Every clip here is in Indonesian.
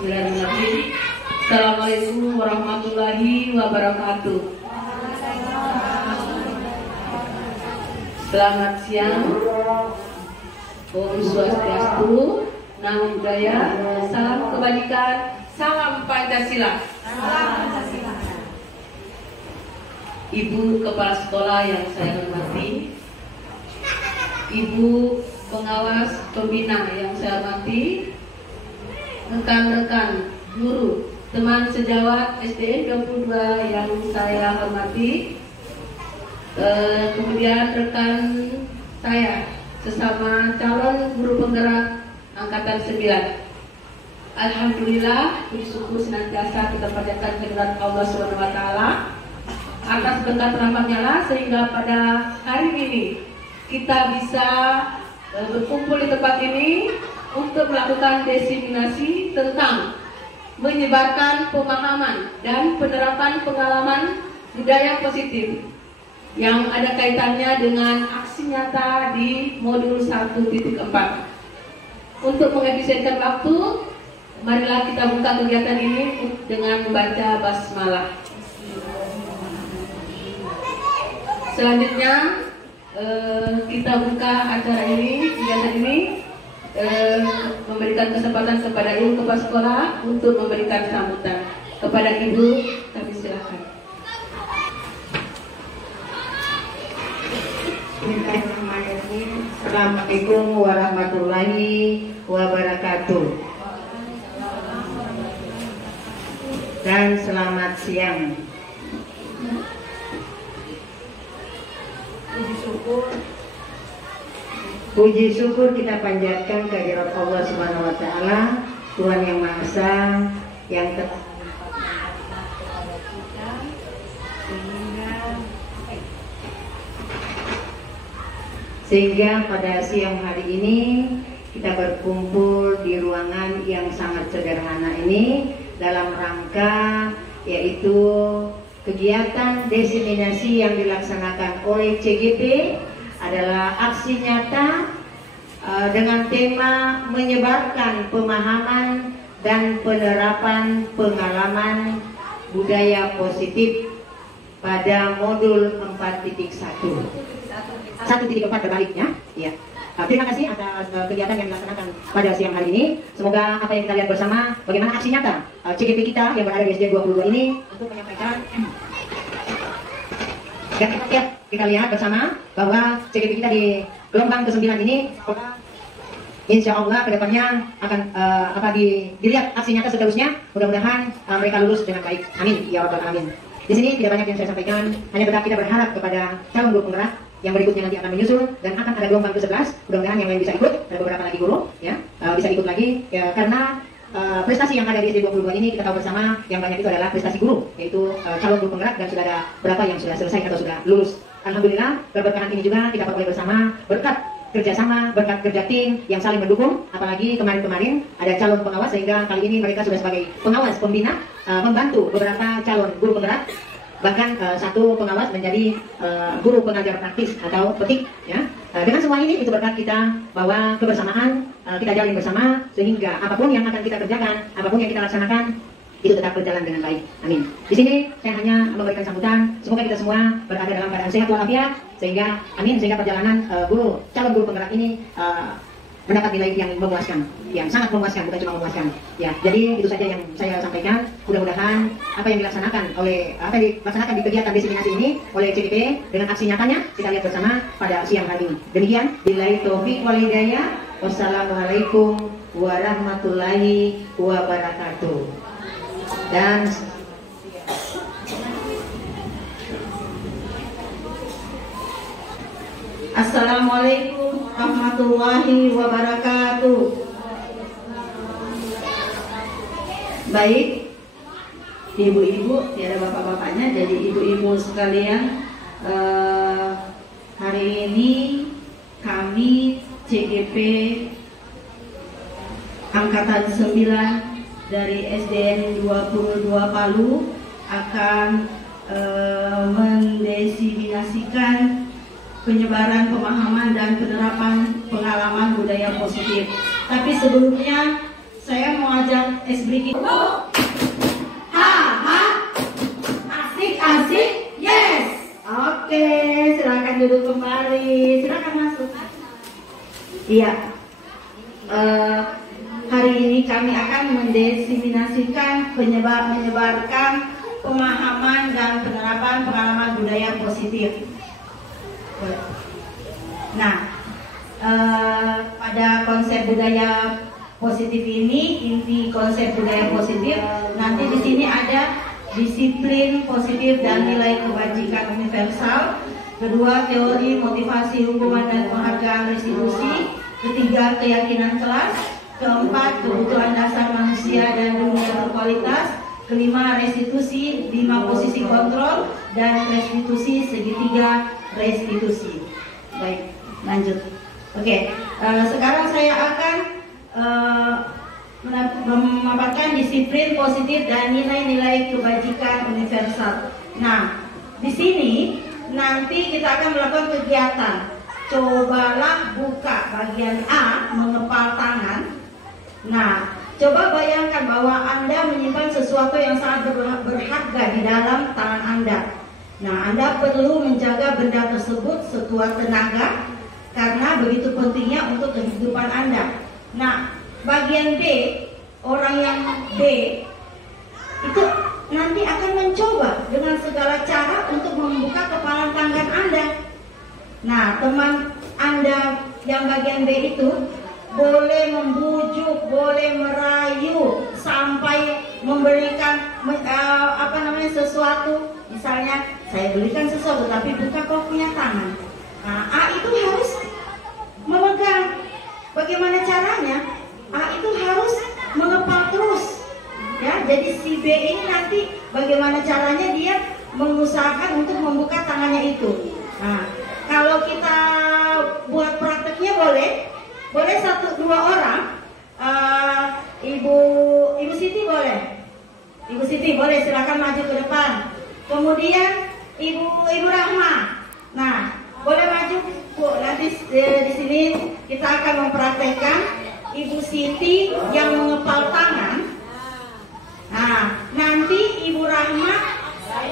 Bismillahirrahmanirrahim. Assalamualaikum warahmatullahi wabarakatuh. Selamat siang. Om Swastiastu, Namo Buddhaya, salam kebajikan, salam Pancasila. Ibu Kepala Sekolah yang saya hormati, Ibu Pengawas Pembina yang saya hormati, rekan-rekan guru, teman sejawat SDN 22 yang saya hormati, kemudian rekan saya sesama calon guru penggerak angkatan 9. Alhamdulillah, puji syukur senantiasa kita panjatkan kehadirat Allah SWT atas berkat rahmatnya lah, sehingga pada hari ini kita bisa berkumpul di tempat ini untuk melakukan diseminasi tentang menyebarkan pemahaman dan penerapan pengalaman budaya positif yang ada kaitannya dengan aksi nyata di modul 1.4. Untuk mengefisienkan waktu, marilah kita buka kegiatan ini dengan membaca basmalah. Selanjutnya kita buka acara ini, kegiatan ini, memberikan kesempatan kepada ibu kepala sekolah untuk memberikan sambutan. Kepada ibu, kami silakan. Bismillahirrahmanirrahim. Assalamualaikum warahmatullahi wabarakatuh. Dan selamat siang. Puji syukur kita panjatkan kehadirat Allah Subhanahu wa taala, Tuhan yang Maha Esa, yang telah sehingga pada siang hari ini kita berkumpul di ruangan yang sangat sederhana ini dalam rangka yaitu kegiatan diseminasi yang dilaksanakan oleh CGP adalah aksi nyata dengan tema menyebarkan pemahaman dan penerapan pengalaman budaya positif pada modul 4.1. 1.4 berbaliknya. Ya. Terima kasih atas kegiatan yang dilaksanakan pada siang hari ini. Semoga apa yang kita lihat bersama, bagaimana aksi nyata CGP kita yang berada di SD 22 ini untuk menyampaikan. Ya, kita lihat bersama bahwa CGP kita di gelombang ke-9 ini, insya Allah kedepannya akan dilihat aksi nyata seterusnya. Mudah-mudahan mereka lulus dengan baik. Amin ya rabbal alamin. Di sini tidak banyak yang saya sampaikan, hanya tetap kita berharap kepada calon guru penggerak yang berikutnya nanti akan menyusul dan akan ada gelombang ke-11. Mudah-mudahan yang lain bisa ikut, ada beberapa lagi guru ya bisa ikut lagi ya, karena prestasi yang ada di SD 22 ini kita tahu bersama yang banyak itu adalah prestasi guru, yaitu calon guru penggerak, dan sudah ada berapa yang sudah selesai atau sudah lulus. Alhamdulillah, berberkahan ini juga kita peroleh bersama berkat kerjasama, berkat kerja tim yang saling mendukung. Apalagi kemarin-kemarin ada calon pengawas, sehingga kali ini mereka sudah sebagai pengawas pembina membantu beberapa calon guru penggerak. Bahkan satu pengawas menjadi guru pengajar praktis atau petik ya. Dengan semua ini itu berkat kita bahwa kebersamaan kita jalin bersama, sehingga apapun yang akan kita kerjakan, apapun yang kita laksanakan itu tetap berjalan dengan baik. Amin. Di sini saya hanya memberikan sambutan. Semoga kita semua berada dalam keadaan sehat walafiat, sehingga amin, sehingga perjalanan calon guru penggerak ini mendapat nilai yang memuaskan, yang sangat memuaskan, bukan cuma memuaskan. Ya, jadi itu saja yang saya sampaikan. Mudah-mudahan apa yang dilaksanakan di kegiatan diseminasi ini oleh CGP dengan aksi nyatanya kita lihat bersama pada siang hari ini. Demikian, billahi taufiq wal hidayah. Wassalamualaikum warahmatullahi wabarakatuh. Dan Assalamualaikum warahmatullahi wabarakatuh. Baik, ibu-ibu, tiada bapak-bapaknya, jadi ibu-ibu sekalian, hari ini kami CGP Angkatan 9 dari SDN 22 Palu akan mendiseminasikan penyebaran pemahaman dan penerapan pengalaman budaya positif. Tapi sebelumnya Saya mau ajak SBK. Asik, yes. Oke, silakan duduk kembali. Silakan masuk. Iya. Hari ini kami akan mendiseminasikan, menyebarkan pemahaman dan penerapan pengalaman budaya positif. Nah, pada konsep budaya positif ini, inti konsep budaya positif, nanti di sini ada disiplin positif dan nilai kebajikan universal. Kedua, teori motivasi hubungan dan penghargaan restitusi. Ketiga, keyakinan kelas. Keempat, kebutuhan dasar manusia dan dunia berkualitas. Kelima, restitusi. 5, posisi kontrol. Dan restitusi, segitiga restitusi. Baik, lanjut. Oke, sekarang saya akan memaparkan disiplin positif dan nilai-nilai kebajikan universal. Nah, di sini nanti kita akan melakukan kegiatan. Cobalah buka bagian A, mengepal tangan. Nah, coba bayangkan bahwa Anda menyimpan sesuatu yang sangat berharga di dalam tangan Anda. Nah, Anda perlu menjaga benda tersebut sekuat tenaga karena begitu pentingnya untuk kehidupan Anda. Nah, bagian B, orang yang B itu nanti akan mencoba dengan segala cara untuk membuka kepalan tangan Anda. Nah, teman Anda yang bagian B itu boleh membujuk, boleh merayu sampai memberikan sesuatu. Misalnya, saya belikan sesuatu tapi buka kau punya tangan. Nah, A itu harus memegang. Bagaimana caranya? A itu harus mengepal terus, ya. Jadi si B ini nanti bagaimana caranya dia mengusahakan untuk membuka tangannya itu. Nah, kalau kita buat prakteknya boleh 1-2 orang. Ibu Siti boleh. Ibu Siti boleh, silakan maju ke depan. Kemudian Ibu Rahma. Nah, boleh maju Bu. Nanti di sini kita akan mempraktekkan Ibu Siti yang mengepal tangan. Nah, nanti Ibu Rahma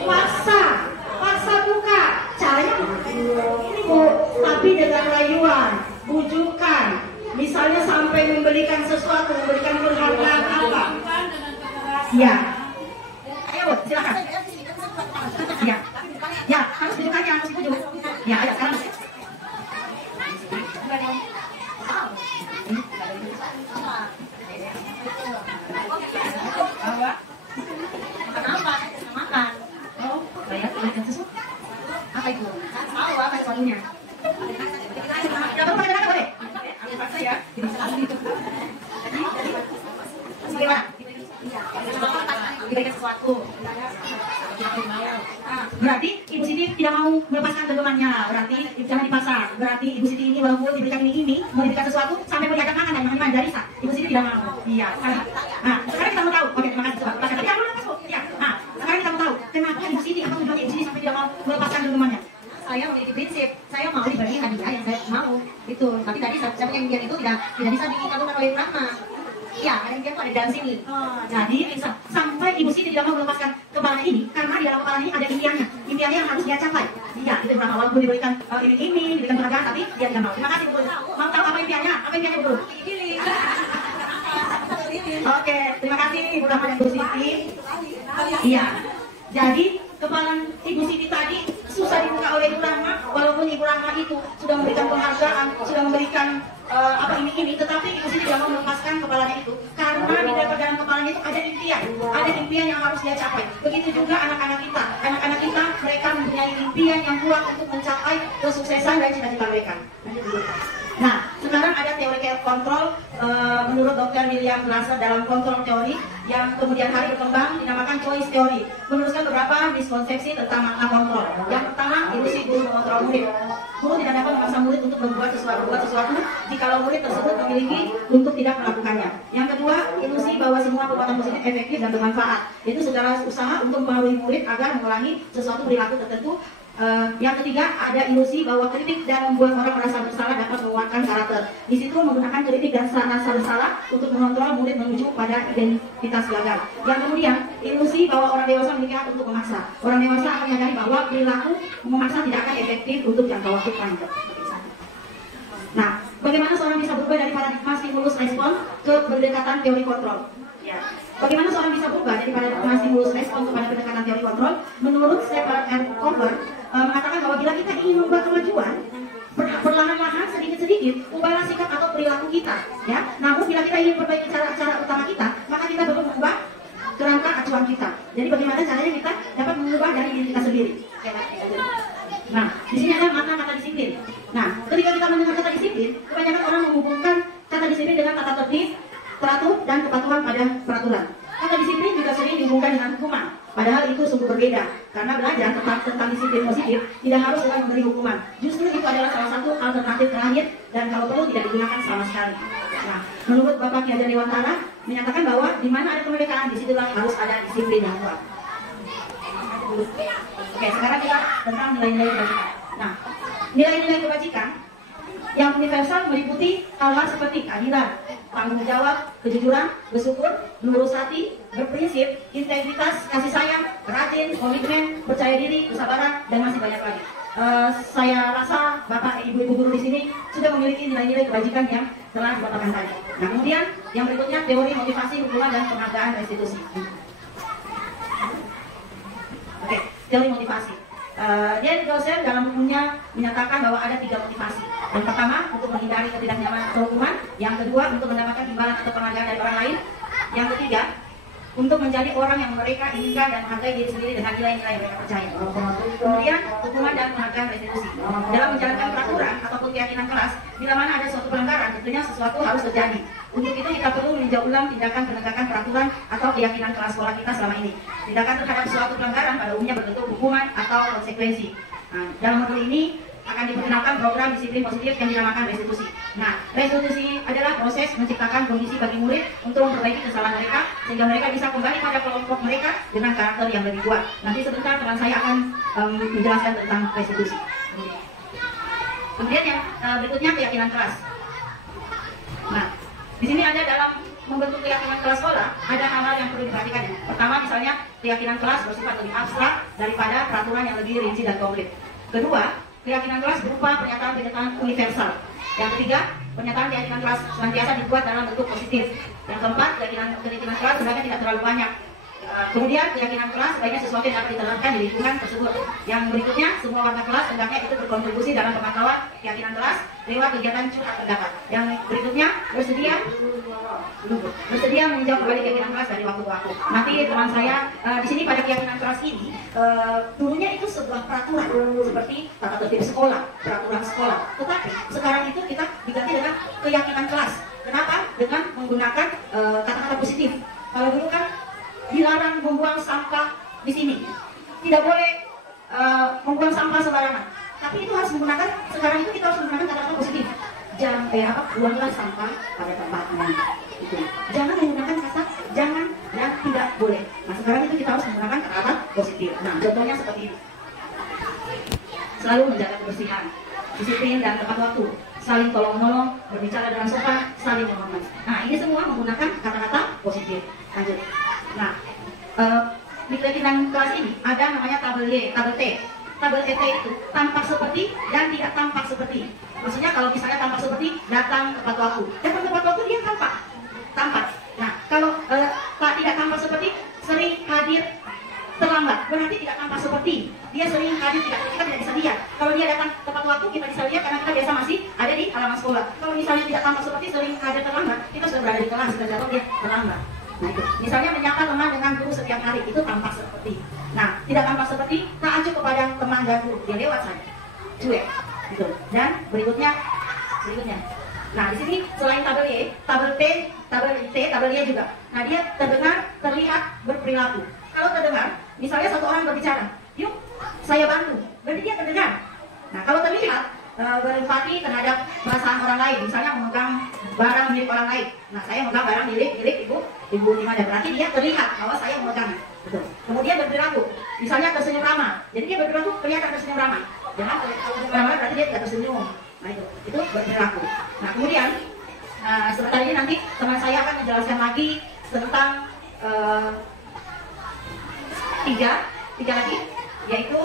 paksa buka. Caranya ini Bu, tapi dengan rayuan, bujukan. Misalnya sampai membelikan sesuatu, memberikan penghargaan apa? Ya. Ayo Bu, silakan. Ya. Ya, harus bujukannya, harus bujuk. Ya, ayo sekarang. Makan. Oh, banyak belikan sesuatu. Apa itu? Tahu apa soalnya? Ya, boleh. Ambil paksa ya. Gimana? Berikan sesuatu. Berarti Ibu Siti tidak mau melepaskan genggamannya. Berarti jangan dipaksa. Berarti Ibu Siti ini walaupun diberikan ini mau diberikan sesuatu sampai melihat makan dan makan dari sa. Ibu Siti tidak mau. Iya. Nah, sekarang kita mau tahu. Oke, terima kasih. Tapi kamu ya. Nah, sekarang kita mau tahu kenapa Ibu Siti apa tujuan Ibu Siti sampai tidak mau melepaskan genggamannya. Saya memiliki prinsip, saya mau diberi hadiah yang saya mau. Itu. Tapi tadi saya punya impian itu tidak bisa dikabulkan oleh Ibu Rahma. Ya, ada impian itu ada di dalam sini. Jadi sampai Ibu Siti tidak mau melepaskan kepala ini karena di dalam kepala ini ada impiannya. Impiannya yang harus dia capai. Iya, itu berapa walaupun diberikan iming-iming, diberikan penghargaan, tapi dia tidak mau. Terima kasih Bu. Mau tahu apa impiannya? Apa impiannya Bu? Oke, terima kasih Ibu Rahma dan Bu Siti. Iya. Jadi kepala Ibu Siti tadi susah dibuka oleh Ibu Rahma, walaupun Ibu Rahma itu sudah memberikan penghargaan, sudah memberikan ini, tetapi Ibu Siti tidak mau melepaskan kepalanya itu karena di dalam kepalanya itu ada impian yang harus dia capai. Begitu juga anak-anak kita mereka mempunyai impian yang kuat untuk mencapai kesuksesan dan cita-cita mereka. Nah, sekarang ada teori kontrol menurut Dr. William Glasser dalam kontrol teori yang kemudian hari berkembang dinamakan choice teori, meluruskan beberapa miskonsepsi tentang makna kontrol. Yang pertama, ilusi guru mengontrol murid. Guru tidak dapat memaksa murid untuk berbuat sesuatu jikalau murid tersebut memiliki untuk tidak melakukannya. Yang kedua, ilusi bahwa semua perbuatan positif efektif dan bermanfaat. Itu segala usaha untuk mempengaruhi murid agar mengulangi sesuatu perilaku tertentu Yang ketiga, ada ilusi bahwa kritik dan membuat orang merasa bersalah dapat menguatkan karakter. Di situ menggunakan kritik dan rasa bersalah untuk mengontrol murid menuju pada identitas gagal. Yang kemudian, ilusi bahwa orang dewasa memiliki hak untuk memaksa. Orang dewasa akan menyadari bahwa perilaku memaksa tidak akan efektif untuk jangka waktu panjang. Nah, bagaimana seorang bisa berubah dari paradigma stimulus respon ke pendekatan teori kontrol? Ya. Bagaimana seorang bisa berubah dari paradigma stimulus respon kepada pendekatan teori kontrol? Menurut Stephen R. Cover, mengatakan bahwa bila kita ingin membuat kemajuan, perlahan-lahan sedikit-sedikit ubahlah sikap atau perilaku kita, ya. Namun bila kita ingin perbaiki cara-cara utama kita, maka kita perlu mengubah kerangka acuan kita. Jadi bagaimana caranya kita dapat mengubah dari diri kita sendiri? Nah, di sini ada makna kata disiplin. Nah, ketika kita mendengar kata disiplin, kebanyakan orang menghubungkan kata disiplin dengan tata tertib, teratur, dan kepatuhan pada peraturan. Kata disiplin juga sering dihubungkan dengan hukuman. Padahal itu sungguh berbeda, karena belajar tentang disiplin positif tidak harus dengan memberi hukuman. Justru itu adalah salah satu alternatif terakhir dan kalau perlu tidak digunakan sama sekali. Nah, menurut Bapak Ki Hajar Dewantara menyatakan bahwa di mana ada kemerdekaan, disitulah harus ada disiplin yang kuat. Oke, sekarang kita tentang nilai-nilai kebajikan. Nah, nilai-nilai kebajikan yang universal meliputi hal-hal seperti keadilan, tanggung jawab, kejujuran, bersyukur, lurus hati, berprinsip, integritas, kasih sayang, rajin, komitmen, percaya diri, kesabaran, dan masih banyak lagi. Saya rasa Bapak Ibu guru di sini sudah memiliki nilai-nilai kebajikan yang telah dibatalkan tadi. Nah, kemudian yang berikutnya teori motivasi, hubungan, dan penghargaan restitusi. Oke, teori motivasi. Dia Gauser dalam bukunya menyatakan bahwa ada 3 motivasi. Yang pertama, untuk menghindari ketidaknyamanan atau hukuman. Yang kedua, untuk mendapatkan imbalan atau penghargaan dari orang lain. Yang ketiga, untuk menjadi orang yang mereka inginkan dan menghargai diri sendiri dengan nilai-nilai yang mereka percaya. Kemudian, hukuman dan penghargaan restitusi. Dalam menjalankan peraturan ataupun keyakinan kelas, bila mana ada suatu pelanggaran, tentunya sesuatu harus terjadi. Untuk itu kita perlu meninjau ulang tindakan penegakan peraturan atau keyakinan kelas sekolah kita selama ini. Tindakan terhadap suatu pelanggaran pada umumnya berbentuk hukuman atau konsekuensi. Nah, dalam modul ini akan diperkenalkan program disiplin positif yang dinamakan restitusi. Nah, restitusi adalah proses menciptakan kondisi bagi murid untuk memperbaiki kesalahan mereka sehingga mereka bisa kembali pada kelompok mereka dengan karakter yang lebih kuat. Nanti sebentar teman saya akan menjelaskan tentang restitusi. Kemudian yang berikutnya keyakinan kelas. Nah, di sini ada dalam membentuk keyakinan kelas sekolah ada hal-hal yang perlu diperhatikan. Pertama, misalnya keyakinan kelas bersifat lebih abstrak daripada peraturan yang lebih rinci dan konkret. Kedua, keyakinan kelas berupa pernyataan universal. Yang ketiga, pernyataan keyakinan kelas senantiasa dibuat dalam bentuk positif. Yang keempat, keyakinan kelas sebenarnya tidak terlalu banyak. Kemudian keyakinan kelas sebaiknya sesuatu yang dapat diterapkan di lingkungan tersebut. Yang berikutnya, semua warga kelas hendaknya itu berkontribusi dalam pemantauan keyakinan kelas lewat kegiatan curhat pendapat. Yang berikutnya, bersedia meninjau kembali keyakinan kelas dari waktu ke waktu. Nanti teman saya di sini pada keyakinan kelas ini dulunya itu sebuah peraturan seperti tata tertib sekolah, peraturan sekolah. Tetapi sekarang itu kita diganti dengan keyakinan kelas. Kenapa? Dengan menggunakan kata-kata positif. Kalau dulu kan dilarang membuang sampah di sini, tidak boleh membuang sampah sembarangan. Tapi itu harus menggunakan, sekarang itu kita harus menggunakan kata-kata positif. Jangan buanglah sampah pada tempatnya. Gitu. Jangan menggunakan kata jangan dan tidak boleh. Nah, sekarang itu kita harus menggunakan kata-kata positif. Nah, contohnya seperti ini. Selalu menjaga kebersihan, disiplin dan tepat waktu, saling tolong-menolong, berbicara dengan sopan, saling menghormati. Nah, ini semua menggunakan kata-kata positif. Lanjut. Nah, di keyakinan kelas ini ada namanya tabel Y, tabel T. Tabel ET itu tampak seperti dan tidak tampak seperti. Maksudnya kalau misalnya tampak seperti, datang tepat waktu. Datang tepat waktu dia tampak. Nah, kalau tidak tampak seperti, sering hadir terlambat. Berarti tidak tampak seperti. Dia sering hadir kita tidak bisa lihat. Kalau dia datang tepat waktu kita bisa lihat karena kita biasa masih ada di halaman sekolah. Kalau misalnya tidak tampak seperti, sering hadir terlambat, kita sudah berada di kelas, sudah jatuh dia terlambat. Nah, itu. Misalnya menyapa teman dengan guru setiap hari, itu tampak seperti. Nah, tidak tampak seperti, tak acuh kepada teman dan guru, dia lewat saja, cuek, gitu. Dan berikutnya. Nah, di sini selain tabel Y, tabel T, tabel Y juga. Nah, dia terdengar, terlihat, berperilaku. Kalau terdengar, misalnya satu orang berbicara, yuk, saya bantu, berarti dia terdengar. Nah, kalau terlihat, berempati terhadap perasaan orang lain. Misalnya memegang barang milik orang lain. Nah, saya memegang barang milik ibu Nimada, berarti dia terlihat bahwa saya memegang. Betul. Kemudian berperilaku, misalnya tersenyum ramah. Jadi dia berperilaku kelihatan tersenyum ramah. Jangan tersenyum ramah berarti dia tidak tersenyum. Nah, itu berperilaku. Nah, kemudian sebentar ini nanti teman saya akan menjelaskan lagi tentang tiga lagi, yaitu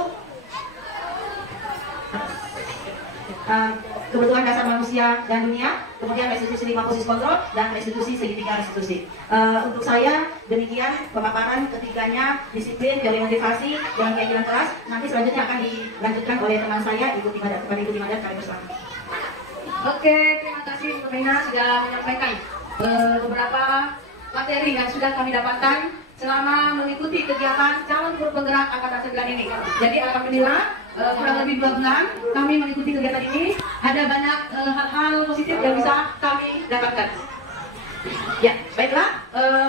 kebutuhan dasar manusia dan dunia, kemudian restitusi 5 posisi kontrol, dan restitusi segitiga restitusi. Untuk saya demikian pemaparan ketiganya, disiplin, teori motivasi, dan keyakinan keras. Nanti selanjutnya akan dilanjutkan oleh teman saya, Ibu Timada. Kepada Ibu Timada, kami bersama. Oke, terima kasih Bu Rina sudah menyampaikan beberapa materi yang sudah kami dapatkan selama mengikuti kegiatan calon guru penggerak angkatan 9 ini. Jadi alhamdulillah kurang lebih 2 bulan kami mengikuti kegiatan ini, ada banyak hal-hal positif yang bisa kami dapatkan. Ya, baiklah,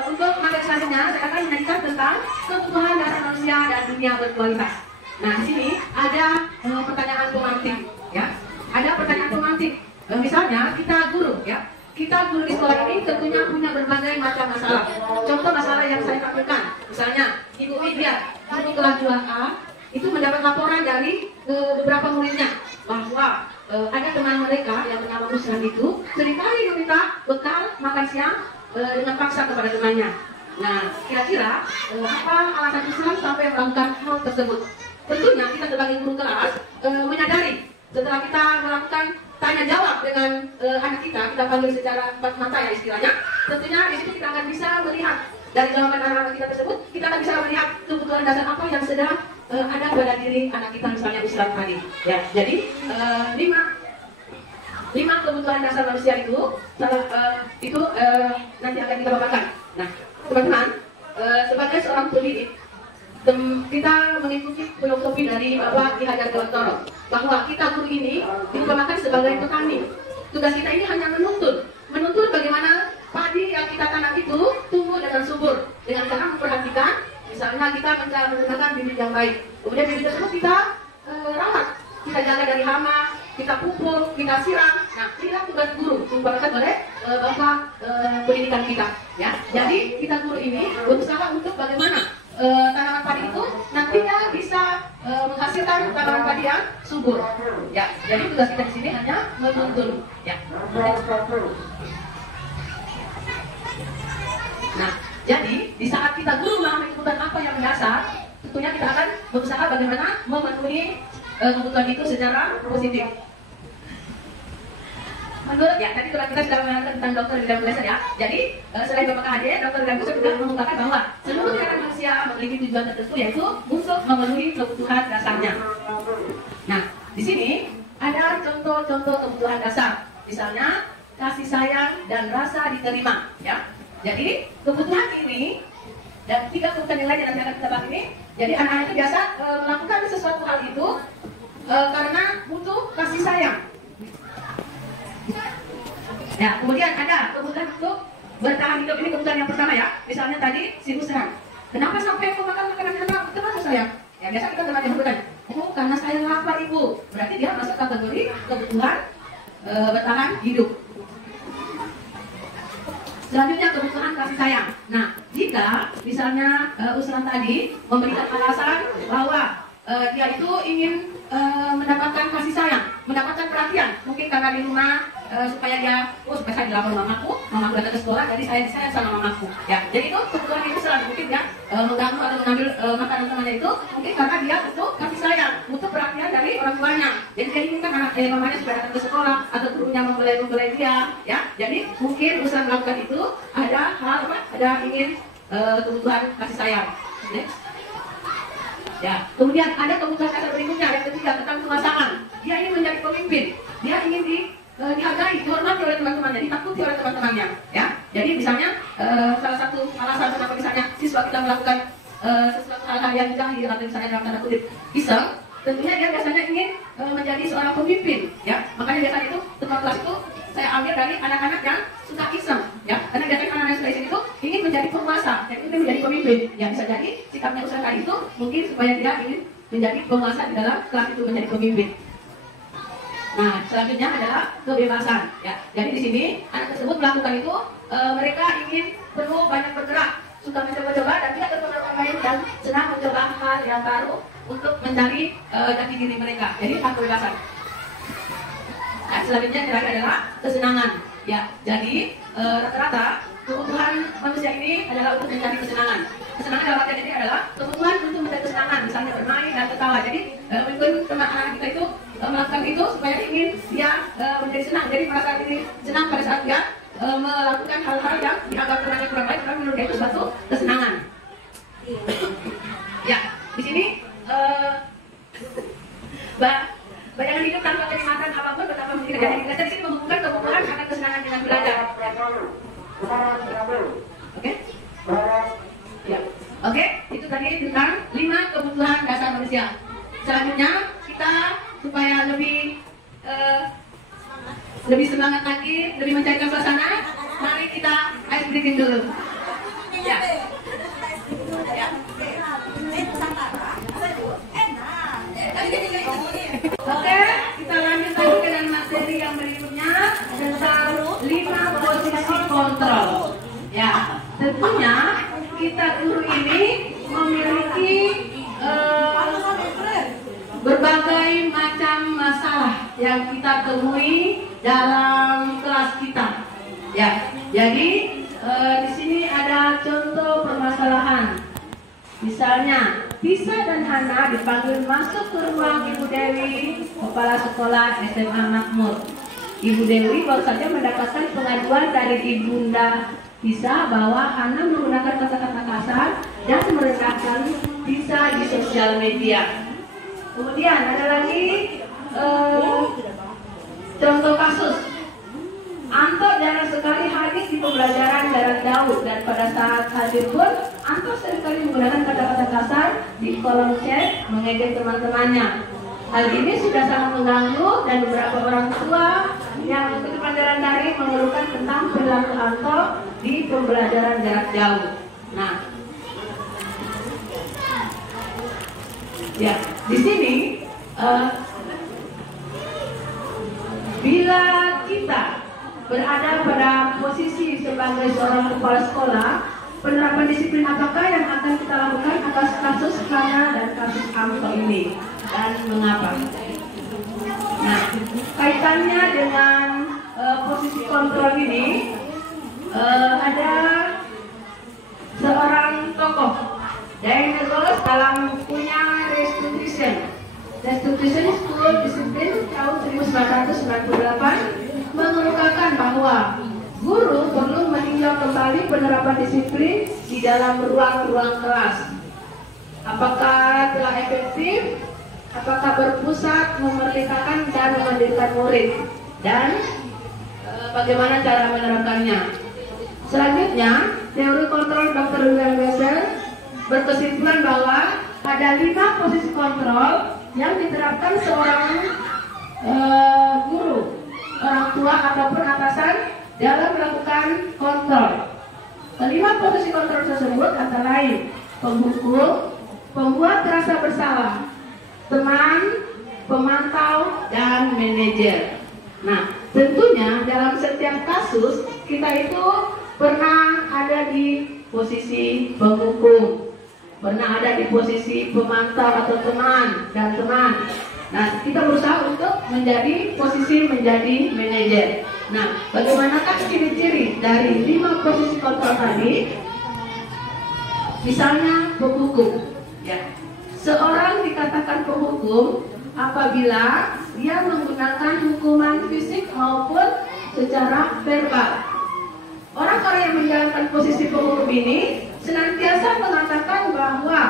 untuk materi selanjutnya saya akan menyajikan tentang kebutuhan dasar manusia dan dunia berkualitas. Nah, di sini ada pertanyaan pemantik, ya. Ada pertanyaan pemantik. Misalnya kita guru, ya. Kita guru di sekolah ini tentunya punya berbagai macam masalah. Contoh masalah yang saya tampilkan, misalnya Ibu Widya, guru kelas 2A, itu mendapat laporan dari beberapa muridnya bahwa ada teman mereka yang bernama Usran itu seringkali meminta bekal makan siang dengan paksa kepada temannya. Nah, kira-kira apa alasan Usran sampai melakukan hal tersebut? Tentunya kita sebagai guru kelas menyadari setelah kita melakukan tanya jawab dengan anak kita panggil secara empat mata ya istilahnya. Tentunya di situ kita akan bisa melihat dari jawaban anak-anak kita tersebut, kita akan bisa melihat kebutuhan dasar apa yang sedang ada pada diri anak kita, misalnya Ustaz tadi. Ya, jadi 5 kebutuhan dasar manusia itu nanti akan kita paparkan. Nah, teman-teman, sebagai seorang pendidik, kita mengikuti filosofi dari Bapak Ki Hajar Dewantoro bahwa kita guru ini diumpamakan sebagai petani. Tugas kita ini hanya menuntun bagaimana padi yang kita tanam itu tumbuh dengan subur dengan cara memperhatikan, misalnya kita menggunakan bibit yang baik. Kemudian bibit tersebut kita rawat, kita jaga dari hama, kita pupuk, kita siram. Nah, inilah tugas guru diumpamakan oleh Bapak pendidikan kita. Ya, jadi kita guru ini berusaha untuk bagaimana tanaman padi itu nantinya bisa menghasilkan tanaman padi yang subur. Ya, jadi tugas kita di sini hanya menuntun. Ya. Nah, jadi di saat kita guru mengalami kebutuhan apa yang mendasar, tentunya kita akan berusaha bagaimana memenuhi kebutuhan itu secara positif. Menurut ya, tadi kita sudah mengenal tentang dokter di dalam dasar ya. Jadi selain Bapak KHD, dokter dan Busur juga mengungkapkan bahwa seluruh tindakan manusia memiliki tujuan tertentu, yaitu untuk memenuhi kebutuhan dasarnya. Nah, di sini ada contoh-contoh kebutuhan dasar, misalnya kasih sayang dan rasa diterima. Ya, jadi kebutuhan ini dan 3 kebutuhan yang lain yang nanti akan kita bahas ini. Jadi anak-anak itu biasa melakukan sesuatu hal itu karena butuh kasih sayang. Ya, kemudian ada kebutuhan untuk bertahan hidup, ini kebutuhan yang pertama ya. Misalnya tadi si Usran, kenapa sampai kau makan makanan kenapa sayang? Ya, biasa kita teman yang oh karena saya lapar ibu. Berarti dia masuk kategori kebutuhan bertahan hidup. Selanjutnya kebutuhan kasih sayang. Nah, jika misalnya Usran tadi memberikan alasan bahwa dia itu ingin mendapatkan kasih sayang, mendapatkan perhatian, mungkin karena di rumah supaya dia, supaya saya dilapor mamaku datang ke sekolah, jadi saya sama mamaku. Ya, jadi itu kebutuhan itu selalu mungkin ya mengganggu atau mengambil makanan temannya itu, mungkin karena dia butuh kasih sayang, butuh perhatian dari orang tuanya. Jadi dia inginkan mamanya supaya datang ke sekolah atau gurunya membelai dia. Ya, jadi mungkin usaha melakukan itu ada hal apa? Ada ingin kebutuhan kasih sayang. Ya, kemudian ada kebutuhan dasar berikutnya yang ketiga tentang kekuasaan. Dia ingin menjadi pemimpin, dia ingin dihargai, dihormati oleh teman-temannya, ditakuti oleh teman-temannya. Ya, jadi misalnya salah satu alasan kenapa misalnya siswa kita melakukan sesuatu hal yang jahil atau misalnya dalam tanda kutip iseng, tentunya dia biasanya ingin menjadi seorang pemimpin. Ya, makanya biasanya itu teman kelas itu saya ambil dari anak-anak yang suka iseng. Ya, karena biasanya anak-anak yang suka iseng itu ingin menjadi penguasa, yang ingin menjadi pemimpin. Ya, bisa jadi sikapnya usaha tadi itu mungkin supaya dia ingin menjadi penguasa di dalam kelas itu, menjadi pemimpin. Nah, selanjutnya adalah kebebasan. Ya, jadi di sini anak tersebut melakukan itu mereka ingin perlu banyak bergerak, suka mencoba-coba dan tidak berpengalaman dan senang mencoba hal yang baru untuk mencari jati diri mereka. Jadi hak kebebasan. Nah, selanjutnya terakhir adalah kesenangan. Ya, jadi rata-rata kebutuhan manusia ini adalah untuk mencari kesenangan. Kesenangan dalam artian ini adalah kebutuhan untuk mencari kesenangan, misalnya bermain dan tertawa. Jadi mungkin teman-teman kita itu melakukan itu supaya ingin dia menjadi senang. Jadi merasa diri senang pada saat dia melakukan hal-hal yang dianggap kurang baik, karena menurut dia itu suatu kesenangan. Ya, di sini bayangan hidup tanpa kenikmatan apapun betapa mungkin. Jadi kita di sini menghubungkan kebutuhan akan kesenangan dengan belajar. Oke? Ya. Oke, itu tadi tentang 5 kebutuhan dasar manusia. Selanjutnya kita supaya lebih semangat lagi, lebih mencairkan suasana, mari kita ice breaking dulu. Ya. Ya. Oke, kita lanjut lagi dengan materi yang berikutnya tentang 5 posisi kontrol. Ya, tentunya kita guru ini memiliki berbagai macam masalah yang kita temui dalam kelas kita. Ya, jadi di sini ada contoh permasalahan. Misalnya, Tisa dan Hana dipanggil masuk ke ruang Ibu Dewi, Kepala Sekolah SMA Makmur. Ibu Dewi baru saja mendapatkan pengaduan dari Ibunda Tisa bahwa Hana menggunakan kata-kata kasar dan merendahkan Tisa di sosial media. Kemudian ada lagi contoh kasus. Anto jarang sekali hadir di pembelajaran jarak jauh dan pada saat hadir pun Anto seringkali menggunakan kata-kata kasar di kolom chat mengejek teman-temannya. Hal ini sudah sangat mengganggu dan beberapa orang tua yang mengikuti pelajaran daring mengeluhkan tentang perilaku Anto di pembelajaran jarak jauh. Nah, ya di sini bila kita berada pada posisi sebagai seorang kepala sekolah, penerapan disiplin apakah yang akan kita lakukan atas kasus Hana dan kasus Anto ini dan mengapa? Nah, kaitannya dengan posisi kontrol ini ada seorang tokoh dari Negros dalam bukunya Restitution School Discipline tahun 1998 mengemukakan bahwa guru perlu meninjau kembali penerapan disiplin di dalam ruang-ruang kelas. Apakah telah efektif? Apakah berpusat memerdekakan dan memandirikan murid? Dan bagaimana cara menerapkannya? Selanjutnya, teori kontrol Dr. William Wessel berkesimpulan bahwa ada 5 posisi kontrol yang diterapkan seorang guru, orang tua ataupun atasan dalam melakukan kontrol. Kelima posisi kontrol tersebut antara lain penghukum, pembuat rasa bersalah, teman, pemantau, dan manajer. Nah, tentunya dalam setiap kasus kita itu pernah ada di posisi penghukum, pernah ada di posisi pemantau atau teman dan teman. Nah, kita berusaha untuk menjadi manajer. Nah, bagaimanakah ciri-ciri dari 5 posisi kontrol tadi? Misalnya penghukum. Ya. Seorang dikatakan penghukum apabila dia menggunakan hukuman fisik maupun secara verbal. Orang-orang yang menjalankan posisi penghukum ini senantiasa mengatakan bahwa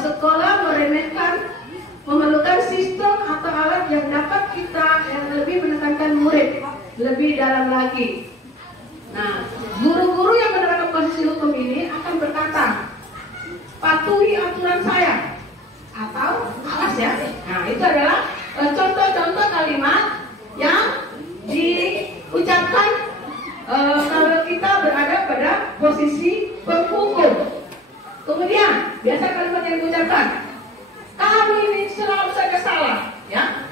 sekolah meremehkan, memerlukan sistem atau alat yang dapat kita yang lebih menekankan murid lebih dalam lagi. Nah, guru-guru yang menerapkan posisi hukum ini akan berkata, patuhi aturan saya atau alas ya. Nah, itu adalah contoh-contoh kalimat yang diucapkan kalau kita berada pada posisi penghukum. Kemudian biasa kalimat yang diucapkan, kamu ini selalu saja salah, ya.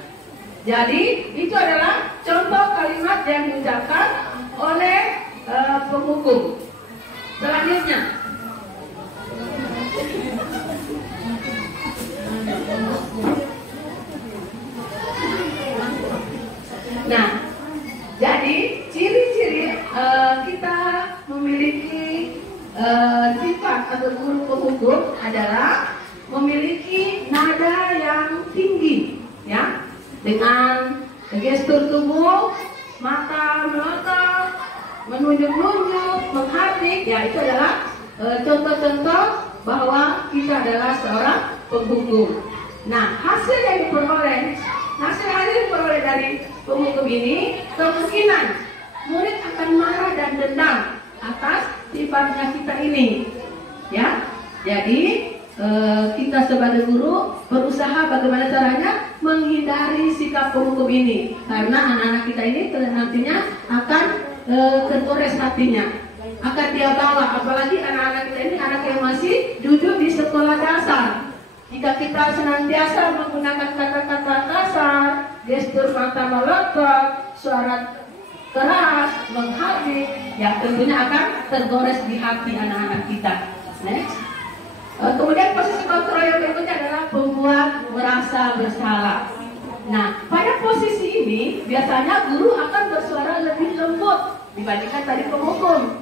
Jadi itu adalah contoh kalimat yang diucapkan oleh penghukum. Selanjutnya, nah, jadi ciri-ciri kita memiliki sifat atau guru penghukum adalah memiliki nada yang tinggi, ya, dengan gestur tubuh, mata melotot, menunjuk-nunjuk, menghardik, ya itu adalah contoh-contoh bahwa kita adalah seorang penghukum. Nah, hasil yang diperoleh dari penghukum ini kemungkinan murid akan marah dan dendam atas sifatnya kita ini, ya. Jadi kita sebagai guru berusaha bagaimana caranya menghindari sikap penghukum ini, karena anak-anak kita ini nantinya akan tergores hatinya, akan dia bawa. Apalagi anak-anak kita ini anak yang masih duduk di sekolah dasar. Jika kita senantiasa menggunakan kata-kata kasar, gestur mata melotot, suara keras, menghardik, ya tentunya akan tergores di hati anak-anak kita. Next. Kemudian posisi kontrol yang berikutnya adalah pembuat merasa bersalah. Nah, pada posisi ini biasanya guru akan bersuara lebih lembut dibandingkan tadi penghukum.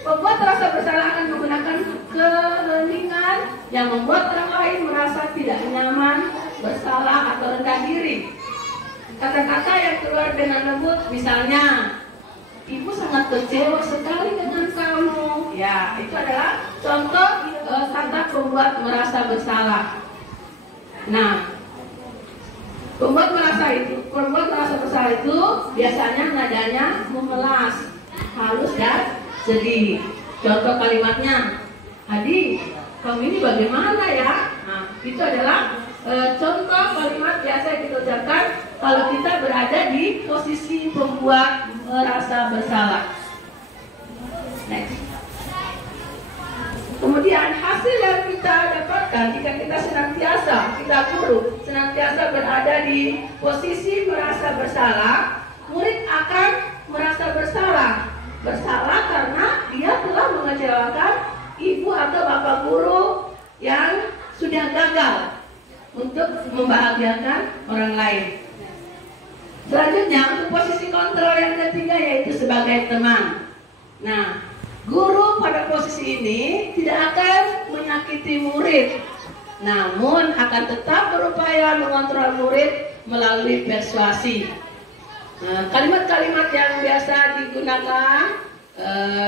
Pembuat merasa bersalah akan menggunakan keheningan yang membuat orang lain merasa tidak nyaman, bersalah atau rendah diri. Kata-kata yang keluar dengan lembut, misalnya, "Ibu sangat kecewa sekali dengan kamu." Ya, itu adalah contoh kata pembuat merasa bersalah. Nah, pembuat merasa bersalah itu biasanya nadanya memelas, halus dan sedih. Contoh kalimatnya, "Adi, kamu ini bagaimana ya?" Nah, itu adalah contoh kalimat biasa yang kita ucapkan kalau kita berada di posisi pembuat merasa bersalah. Next. Kemudian hasil yang kita dapatkan jika kita guru senantiasa berada di posisi merasa bersalah, murid akan merasa bersalah karena dia telah mengecewakan ibu atau bapak guru yang sudah gagal untuk membahagiakan orang lain. Selanjutnya, untuk posisi kontrol yang ketiga yaitu sebagai teman. Nah, guru pada posisi ini tidak akan menyakiti murid, namun akan tetap berupaya mengontrol murid melalui persuasi. Kalimat-kalimat yang biasa digunakan,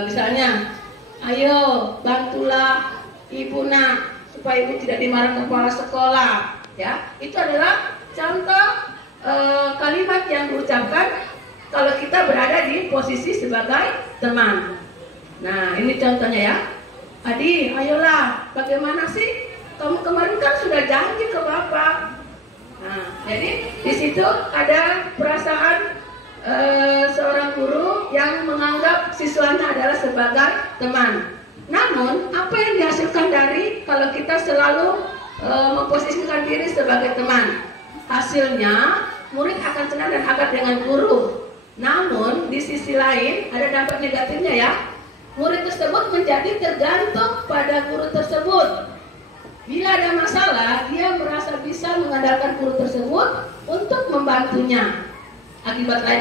misalnya, "Ayo bantulah ibu nak supaya ibu tidak dimarahi kepala sekolah." Ya, itu adalah contoh kalimat yang diucapkan kalau kita berada di posisi sebagai teman. Nah, ini contohnya ya. "Adi, ayolah, bagaimana sih? Kamu kemarin kan sudah janji ke bapak." Nah, jadi di situ ada perasaan seorang guru yang menganggap siswanya adalah sebagai teman. Namun, apa yang dihasilkan dari kalau kita selalu memposisikan diri sebagai teman? Hasilnya, murid akan senang dan akrab dengan guru. Namun, di sisi lain ada dampak negatifnya ya. Murid tersebut menjadi tergantung pada guru tersebut. Bila ada masalah, dia merasa bisa mengandalkan guru tersebut untuk membantunya. Akibat lain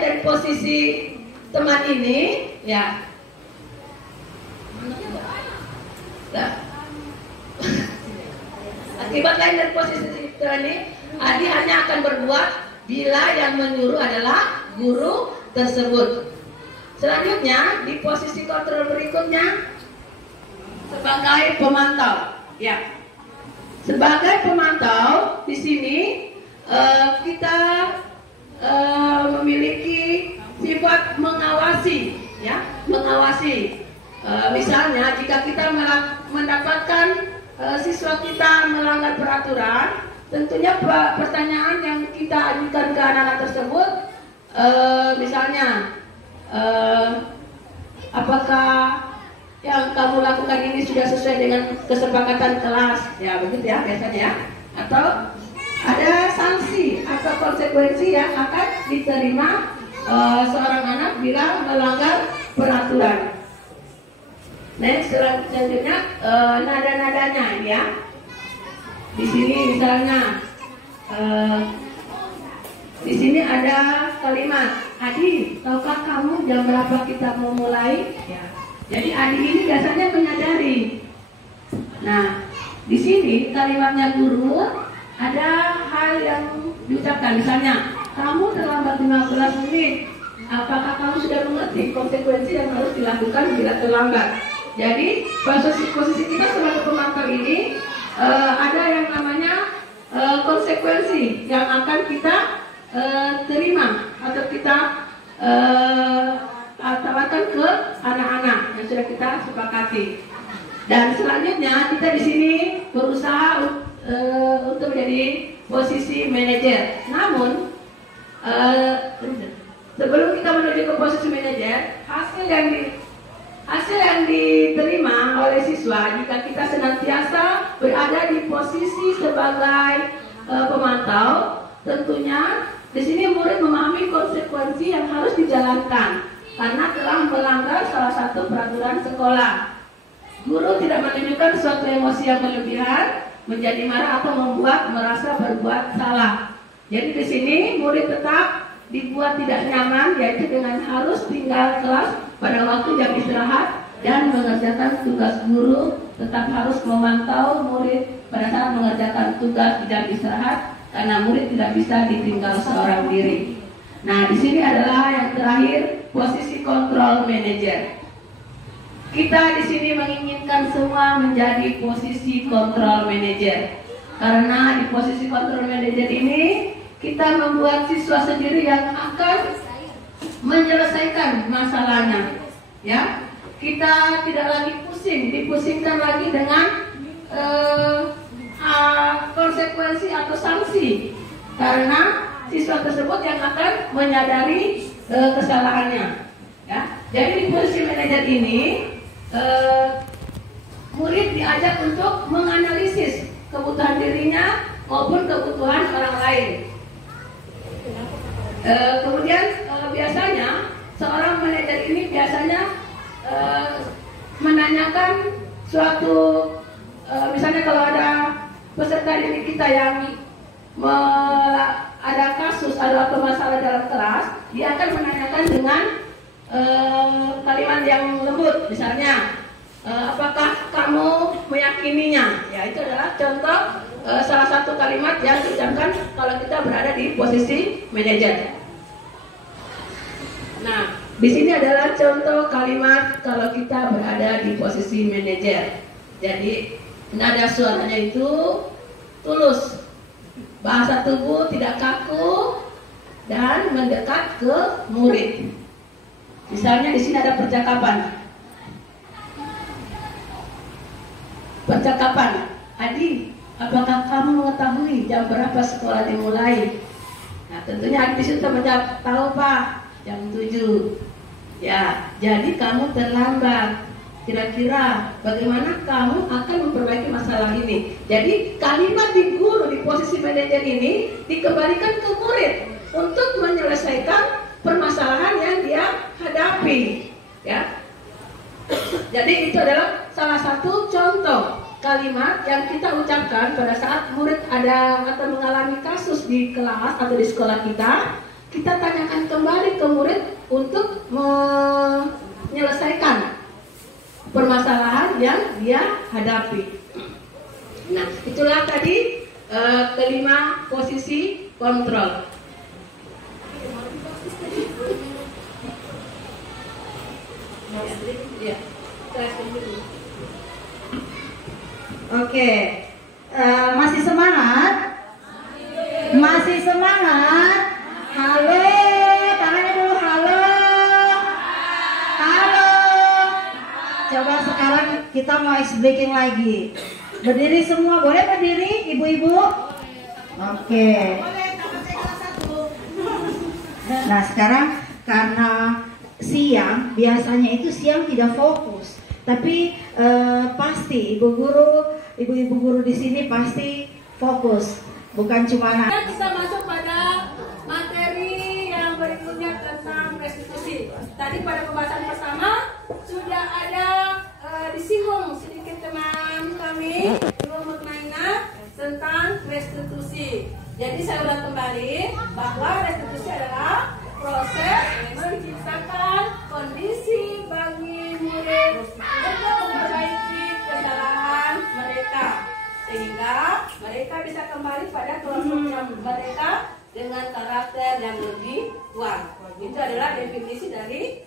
dari posisi teman ini, ya. Akibat lain dari posisi teman ini, Adi hanya akan berbuat bila yang menyuruh adalah guru tersebut. Selanjutnya, di posisi kontrol berikutnya sebagai pemantau. Ya, sebagai pemantau di sini kita memiliki sifat mengawasi, ya, mengawasi. Misalnya, jika kita mendapatkan siswa kita melanggar peraturan, tentunya pertanyaan yang kita ajukan ke anak-anak tersebut, misalnya, apakah yang kamu lakukan ini sudah sesuai dengan kesepakatan kelas, ya begitu ya biasanya ya. Atau ada sanksi atau konsekuensi yang akan diterima seorang anak bila melanggar peraturan. Next, selanjutnya nada-nadanya ya. Di sini misalnya di sini ada kalimat, Adi, tahukah kamu jam berapa kita mau mulai? Ya. Jadi Adi ini biasanya menyadari. Nah, di sini kalimatnya guru ada hal yang diucapkan, misalnya kamu terlambat 15 menit. Apakah kamu sudah mengerti konsekuensi yang harus dilakukan bila terlambat? Jadi posisi kita sebagai pemantau ini ada yang namanya konsekuensi yang akan kita terima atau kita tawarkan ke anak-anak yang sudah kita sepakati. Dan selanjutnya kita di sini berusaha untuk menjadi posisi manajer. Namun sebelum kita menuju ke posisi manajer, hasil yang diterima oleh siswa jika kita senantiasa berada di posisi sebagai pemantau, tentunya di sini murid memahami konsekuensi yang harus dijalankan karena telah melanggar salah satu peraturan sekolah. Guru tidak menunjukkan suatu emosi yang berlebihan, menjadi marah atau membuat merasa berbuat salah. Jadi di sini murid tetap dibuat tidak nyaman, yaitu dengan harus tinggal kelas pada waktu jam istirahat dan mengerjakan tugas. Guru tetap harus memantau murid pada saat mengerjakan tugas di jam istirahat karena murid tidak bisa ditinggal seorang diri. Nah, di sini adalah yang terakhir, posisi kontrol manajer. Kita di sini menginginkan semua menjadi posisi kontrol manajer. Karena di posisi kontrol manajer ini kita membuat siswa sendiri yang akan menyelesaikan masalahnya. Ya, kita tidak lagi dipusingkan lagi dengan konsekuensi atau sanksi, karena siswa tersebut yang akan menyadari kesalahannya. Ya, jadi di posisi manajer ini murid diajak untuk menganalisis kebutuhan dirinya maupun kebutuhan orang lain. Kemudian biasanya seorang manajer ini biasanya menanyakan suatu, misalnya kalau ada peserta didik kita yang ada kasus, ada masalah dalam kelas, dia akan menanyakan dengan kalimat yang lembut, misalnya apakah kamu meyakininya? Ya, itu adalah contoh salah satu kalimat yang diucapkan kalau kita berada di posisi manajer. Nah, di sini adalah contoh kalimat kalau kita berada di posisi manajer. Jadi nada suaranya itu tulus, bahasa tubuh tidak kaku dan mendekat ke murid. Misalnya di sini ada percakapan. Adi, apakah kamu mengetahui jam berapa sekolah dimulai? Nah, tentunya Adi di situ menjawab, tahu Pak, jam 7. Ya, jadi kamu terlambat. Kira-kira bagaimana kamu akan memperbaiki masalah ini? Jadi kalimat di guru di posisi manajer ini dikembalikan ke murid untuk menyelesaikan permasalahan yang dia hadapi. Ya, jadi itu adalah salah satu contoh kalimat yang kita ucapkan pada saat murid ada atau mengalami kasus di kelas atau di sekolah kita. Kita tanyakan kembali ke murid untuk menyelesaikan permasalahan yang dia hadapi. Nah, itulah tadi kelima posisi kontrol. Ya. Oke, masih semangat? Masih semangat? Halo, tangannya dulu, halo. Halo. Coba sekarang kita mau ice breaking lagi. Berdiri semua, boleh berdiri ibu-ibu? Oke. Nah, sekarang karena siang, biasanya itu siang tidak fokus. Tapi pasti ibu-ibu guru di sini pasti fokus, bukan cuma Kita masuk pada materi yang berikutnya tentang restitusi. Tadi pada pembahasan pertama sudah ada disinggung sedikit teman kami Ibu Mutmainah tentang restitusi. Jadi saya ulang kembali bahwa restitusi adalah proses menciptakan kondisi bagi murid untuk memperbaiki kesalahan mereka sehingga mereka bisa kembali pada kelompok mereka dengan karakter yang lebih kuat. Itu adalah definisi dari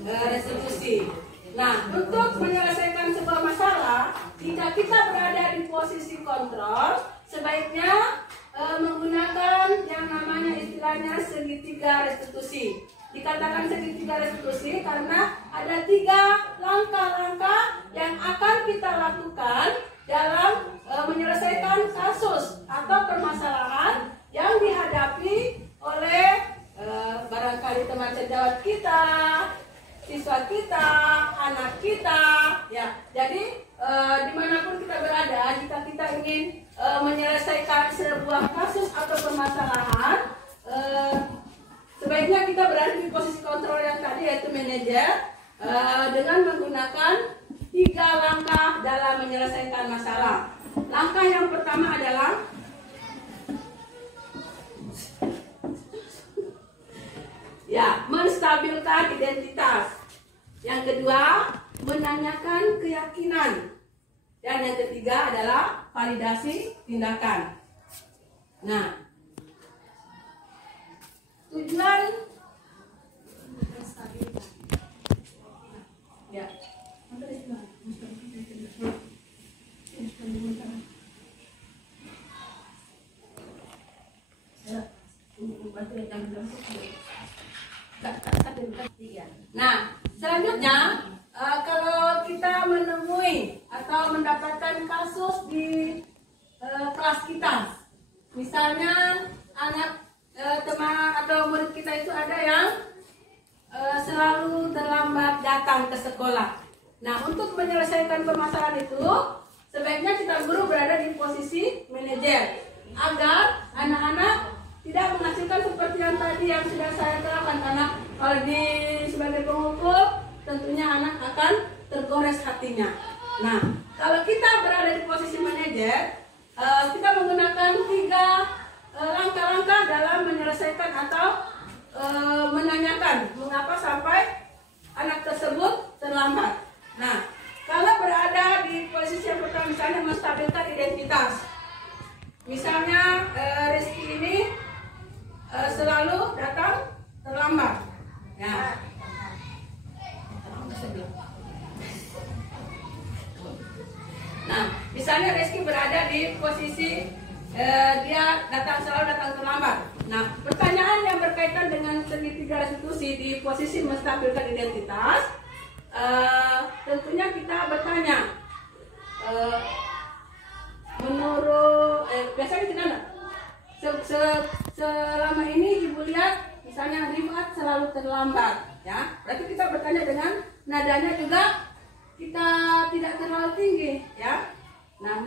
restitusi. Nah, untuk menyelesaikan sebuah masalah, jika kita berada di posisi kontrol, sebaiknya menggunakan yang namanya istilahnya segitiga restitusi. Dikatakan segitiga restitusi karena ada 3 langkah-langkah yang akan kita lakukan dalam menyelesaikan kasus atau permasalahan yang dihadapi oleh barangkali teman sejawat kita, siswa kita, anak kita, ya. Jadi dimanapun kita berada, jika kita ingin menyelesaikan sebuah kasus atau permasalahan, sebaiknya kita berada di posisi kontrol yang tadi, yaitu manajer, dengan menggunakan 3 langkah dalam menyelesaikan masalah. Langkah yang pertama adalah menstabilkan identitas. Yang kedua, menanyakan keyakinan. Dan yang ketiga adalah validasi tindakan. Nah, tujuan ya. Nah, selanjutnya kalau kita menemui atau mendapatkan kasus di kelas kita, misalnya anak teman atau murid kita itu ada yang selalu terlambat datang ke sekolah. Nah, untuk menyelesaikan permasalahan itu, sebaiknya kita guru berada di posisi manajer agar anak-anak tidak menghasilkan seperti yang tadi yang sudah saya terangkan, karena kalau di sebagai penghukum tentunya anak akan tergores hatinya. Nah, kalau kita berada di posisi manajer, kita menggunakan 3 langkah-langkah dalam menyelesaikan atau menanyakan mengapa sampai anak tersebut terlambat. Nah, kalau berada di posisi yang pertama, misalnya menstabilkan identitas. Misalnya Rizky ini selalu datang terlambat. Ya. Nah, misalnya Rizky berada di posisi dia selalu datang terlambat. Nah, pertanyaan yang berkaitan dengan segitiga restitusi di posisi menstabilkan identitas, tentunya kita bertanya, menurut biasanya kita selama ini ibu lihat misalnya Rifat selalu terlambat, ya. Berarti kita bertanya dengan nadanya juga kita tidak terlalu tinggi, ya. Nah,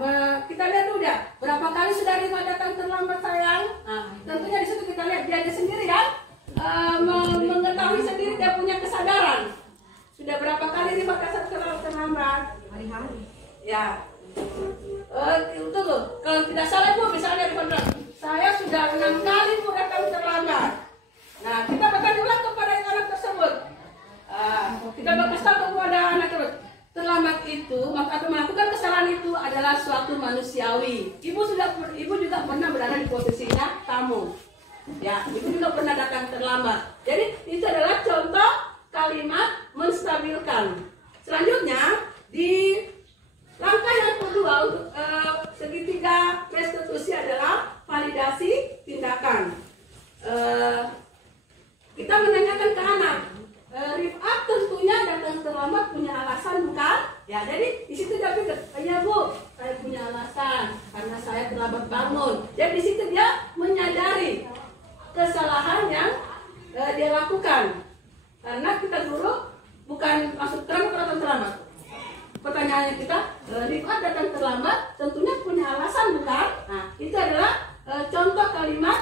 kita lihat dulu ya, berapa kali sudah Rifat datang terlambat sayang. Nah, tentunya di situ kita lihat dia sendiri ya, mengetahui sendiri, dia punya kesadaran. Sudah berapa kali Rifat datang terlambat? Hari-hari. Ya. Itu loh, kalau tidak salah Bu, misalnya Rifat bilang, saya sudah 6 kali Bu datang terlambat. Nah, kita bertanya ulang kepada anak tersebut. Kita berkata kepada anak tersebut, terlambat itu atau melakukan kesalahan itu adalah suatu manusiawi. Ibu juga pernah berada di posisinya tamu. Ya, ibu juga pernah datang terlambat. Jadi itu adalah contoh kalimat menstabilkan. Selanjutnya di langkah yang kedua untuk segitiga restitusi adalah validasi tindakan. Kita menanyakan ke anak, Rifat tentunya datang terlambat punya alasan bukan? Ya, jadi di situ dia pikir, iya Bu, saya punya alasan karena saya terlambat bangun. Jadi di situ dia menyadari kesalahan yang dia lakukan. Karena kita guru bukan maksud terlambat atau terlambat. pertanyaannya kita, Rifat datang terlambat, tentunya punya alasan bukan? Nah, itu adalah contoh kalimat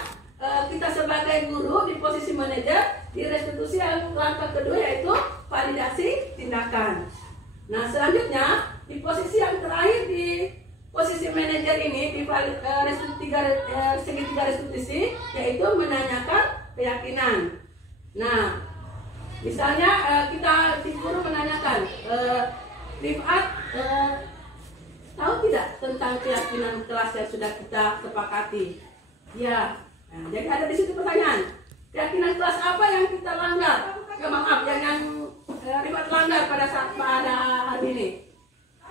kita sebagai guru di posisi manajer di restitusi yang langkah kedua, yaitu validasi tindakan. Nah, selanjutnya di posisi yang terakhir di posisi manajer ini di segitiga restitusi, yaitu menanyakan keyakinan. Nah, misalnya kita di guru menanyakan, Rifat tahu tidak tentang keyakinan kelas yang sudah kita sepakati? Ya. Nah, jadi ada di situ pertanyaan, keyakinan kelas apa yang kita langgar? Maaf, yang Rifat langgar pada hari ini.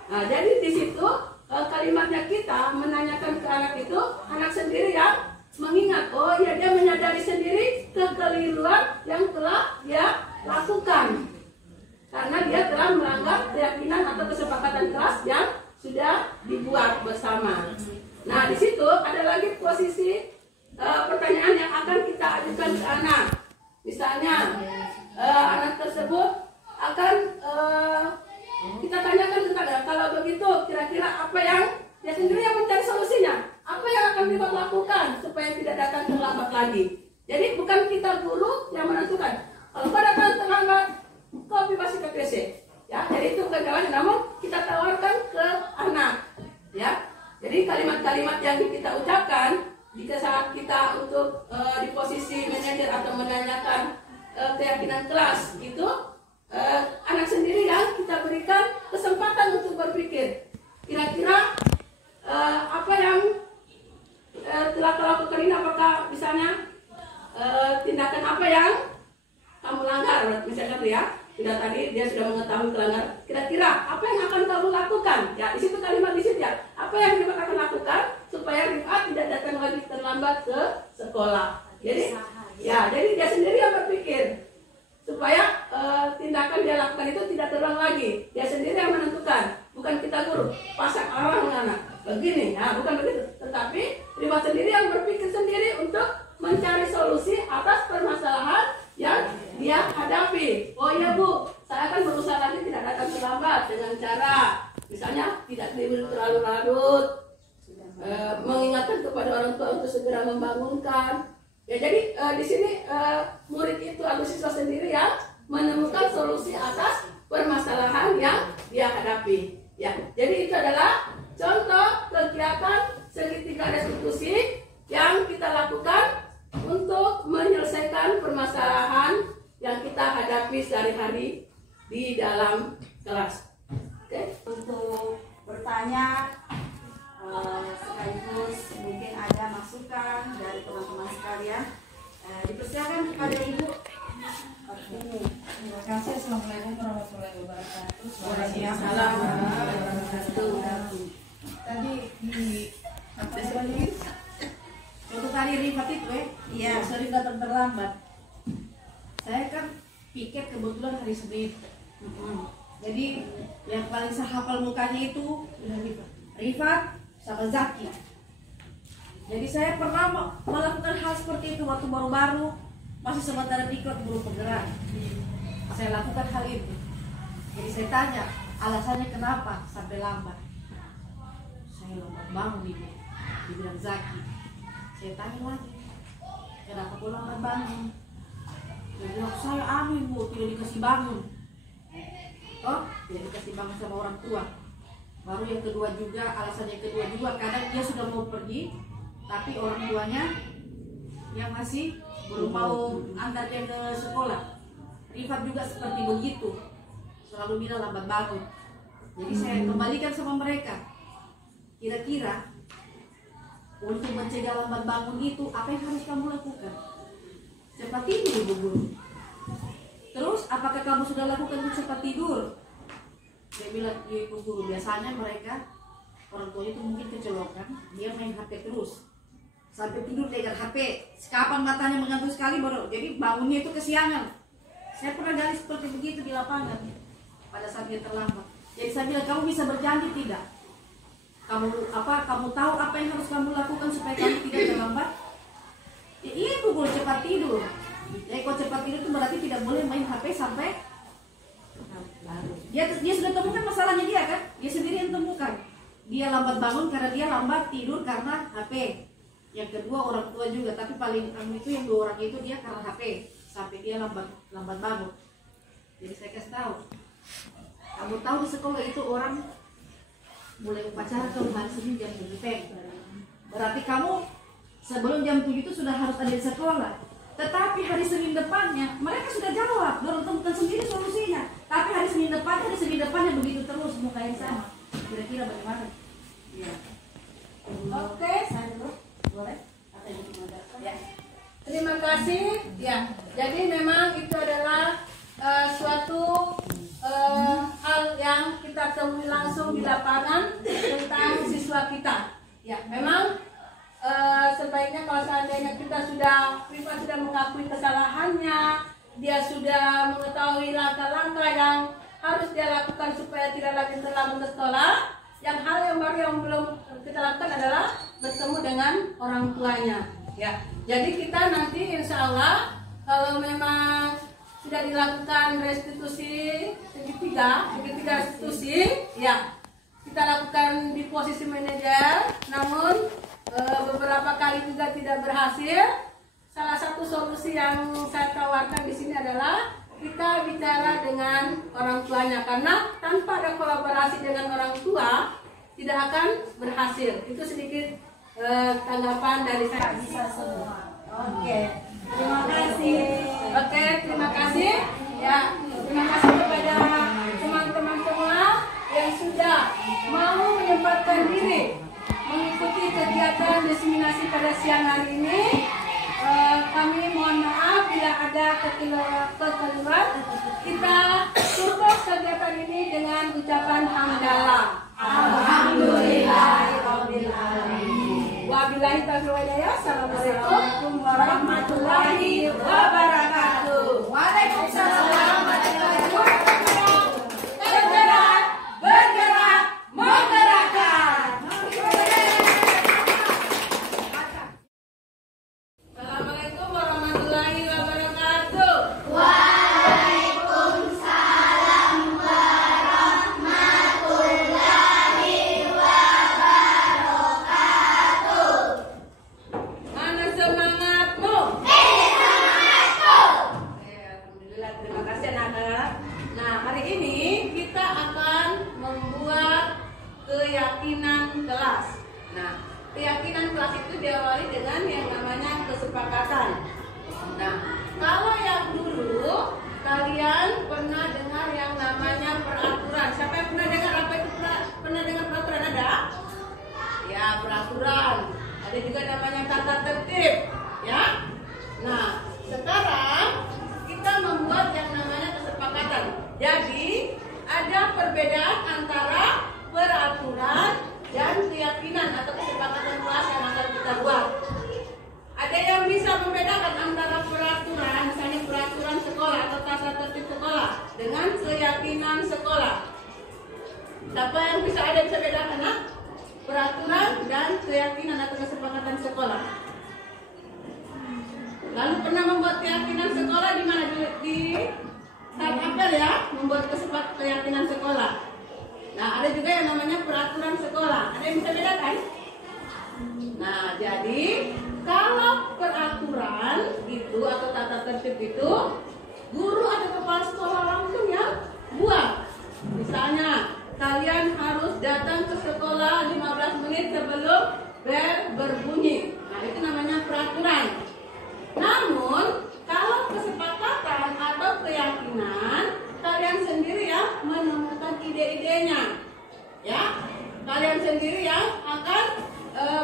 Nah, jadi di situ kalimatnya kita menanyakan ke anak itu, anak sendiri yang mengingat, oh ya, dia menyadari sendiri kekeliruan yang telah dia lakukan karena dia telah melanggar keyakinan atau kesepakatan kelas yang sudah dibuat bersama. Nah, di situ ada lagi posisi pertanyaan yang akan kita ajukan ke anak. Misalnya anak tersebut akan kita tanyakan tentang, kalau begitu kira-kira apa yang dia sendiri yang mencari solusinya, apa yang akan kita lakukan supaya tidak datang terlambat lagi. Jadi bukan kita guru yang menentukan, kalau kau datang terlambat kau bebas ke WC, ya. Jadi itu bukan jawabannya, namun kita tawarkan ke anak, ya. Jadi kalimat-kalimat yang kita ucapkan jika saat kita untuk di posisi manajer atau menanyakan keyakinan kelas itu, anak sendiri yang kita berikan kesempatan untuk berpikir kira-kira apa yang telah kau lakukan ini, apakah misalnya tindakan apa yang kamu langgar, misalnya tuh ya, sudah tadi dia sudah mengetahui pelanggar, kira-kira apa yang akan kamu lakukan? Ya, di situ kalimat di situ ya, apa yang Rifat akan lakukan supaya Rifat tidak datang lagi terlambat ke sekolah. Jadi ya, jadi dia sendiri yang berpikir supaya tindakan dia lakukan itu tidak terulang lagi. Dia sendiri yang menentukan, bukan kita guru pasak orang anak begini, ya, bukan begitu. Tetapi Rifat sendiri yang berpikir sendiri untuk mencari solusi atas permasalahan yang dia hadapi. Oh iya Bu, saya akan berusaha lagi tidak datang terlambat dengan cara misalnya tidak tidur terlalu larut, mengingatkan kepada orang tua untuk segera membangunkan. Ya, jadi di sini murid itu atau siswa sendiri yang menemukan solusi atas permasalahan yang dia hadapi. Ya, jadi itu adalah contoh kegiatan segitiga restitusi yang kita lakukan untuk menyelesaikan permasalahan yang kita hadapi sehari-hari di dalam kelas. Oke? Untuk bertanya sekaligus mungkin ada masukan dari teman-teman sekalian, dipersilakan kepada Ibu. Terima kasih. Assalamualaikum warahmatullahi wabarakatuh. Waalaikumsalam warahmatullahi wabarakatuh. Tadi di apa tadi? Waktu tadi Rifat itu Iya. sering datang terlambat. Saya kan piket kebetulan hari Senin. Jadi yang paling saya hafal mukanya itu Rifat sama Zaki. Jadi saya pernah melakukan hal seperti itu waktu baru-baru masih sementara ikut guru penggerak. Saya lakukan hal itu. Jadi saya tanya alasannya kenapa sampai lambat. Saya lambat bangun dibilang Zaki. Saya tanya lagi, kenapa kau lambat bangun? Dia bilang, saya amin Bu, tidak dikasih bangun. Oh, tidak dikasih bangun sama orang tua. Baru yang kedua juga, alasan yang kedua juga, kadang dia sudah mau pergi, tapi orang tuanya yang masih belum mau antar dia ke sekolah. Rifat juga seperti begitu, selalu bilang lambat bangun. Jadi saya kembalikan sama mereka, kira-kira untuk mencegah lambat bangun itu apa yang harus kamu lakukan? Cepat tidur Ibu Guru. Terus apakah kamu sudah lakukan untuk cepat tidur? Saya bilang, ya Ibu Guru, biasanya mereka orang tua itu mungkin kecelokan, dia main HP terus sampai tidur pegang HP. Kapan matanya mengantuk sekali baru, jadi bangunnya itu kesiangan. Saya pernah gali seperti begitu di lapangan pada saat dia terlambat. Jadi saya bilang, kamu bisa berjanji tidak? Kamu tahu apa yang harus kamu lakukan supaya kamu tidak terlambat? Ya, iya Bu, boleh cepat tidur. Ya, kalau cepat tidur itu berarti tidak boleh main HP sampai dia sudah temukan masalahnya dia kan? dia lambat bangun karena dia lambat tidur karena HP. Yang kedua orang tua juga, tapi paling itu yang 2 orang itu dia karena HP sampai dia lambat bangun. Jadi saya kasih tahu, kamu tahu di sekolah itu orang mulai upacara kalau hari Senin jam 7 pagi. Berarti kamu sebelum jam 7 itu sudah harus ada di sekolah. Tetapi hari Senin depannya mereka sudah jawab, dorong temukan sendiri solusinya. Tapi hari Senin depannya begitu terus, muka yang sama. Kira-kira bagaimana? Ya. Oke, Saya dulu, boleh? Atau yang ada? Ya. terima kasih. Ya, jadi memang itu adalah suatu hal yang kita temui langsung di lapangan tentang siswa kita. Ya, memang sebaiknya kalau seandainya Rifa sudah mengakui kesalahannya, dia sudah mengetahui langkah-langkah yang harus dia lakukan supaya tidak lagi terlambat ke sekolah. Yang hal yang baru yang belum kita lakukan adalah bertemu dengan orang tuanya. Ya, jadi kita nanti insya Allah kalau memang sudah dilakukan restitusi segitiga restitusi, ya kita lakukan di posisi manajer. Namun beberapa kali juga tidak berhasil. Salah satu solusi yang saya tawarkan di sini adalah kita bicara dengan orang tuanya, karena tanpa ada kolaborasi dengan orang tua tidak akan berhasil. Itu sedikit tanggapan dari saya. Bisa semua. Oke. Terima kasih. Oke, terima kasih. Ya, terima kasih kepada teman-teman semua yang sudah mau menyempatkan diri mengikuti kegiatan diseminasi pada siang hari ini. Kami mohon maaf bila ada kekeliruan. Kita tutup kegiatan ini dengan ucapan hamdalah. Alhamdulillahirabbil alamin. Wabillahi taufiq wal hidayah. Assalamualaikum warahmatullahi wabarakatuh. Waalaikumsalam warahmatullahi wabarakatuh. Bergerak, menggerakkan. Assalamualaikum warahmatullahi wabarakatuh. Mana semangatmu? Alhamdulillah, terima kasih anak-anak. Nah, hari ini kita akan membuat keyakinan kelas. Nah, keyakinan kelas itu diawali dengan yang namanya kesepakatan. Nah, kalau yang dulu kalian pernah dengar yang namanya peraturan. Siapa yang pernah dengar apa itu pernah dengar peraturan? Ada? Ya, peraturan. Ada juga namanya tata tertib, ya. Nah, sekarang kita membuat yang namanya kesepakatan. Jadi, ada perbedaan antara peraturan dan keyakinan atau kesepakatan kelas yang akan kita buat. Ada yang bisa membedakan antara peraturan, misalnya peraturan sekolah atau tata tertib sekolah dengan keyakinan sekolah. Siapa yang bisa bedakan, nak? Peraturan dan keyakinan atau kesepakatan sekolah. Lalu pernah membuat keyakinan sekolah di mana? Di saat apel ya, membuat keyakinan sekolah. Nah, ada juga yang namanya peraturan sekolah. Ada yang bisa bedakan? Nah, jadi kalau peraturan itu atau tata tertib itu guru atau kepala sekolah langsung yang buat. Misalnya, kalian harus datang ke sekolah 15 menit sebelum bel berbunyi. Nah, itu namanya peraturan. Namun, kalau kesepakatan atau keyakinan, kalian sendiri ya menemukan ide-idenya. Ya, kalian sendiri yang akan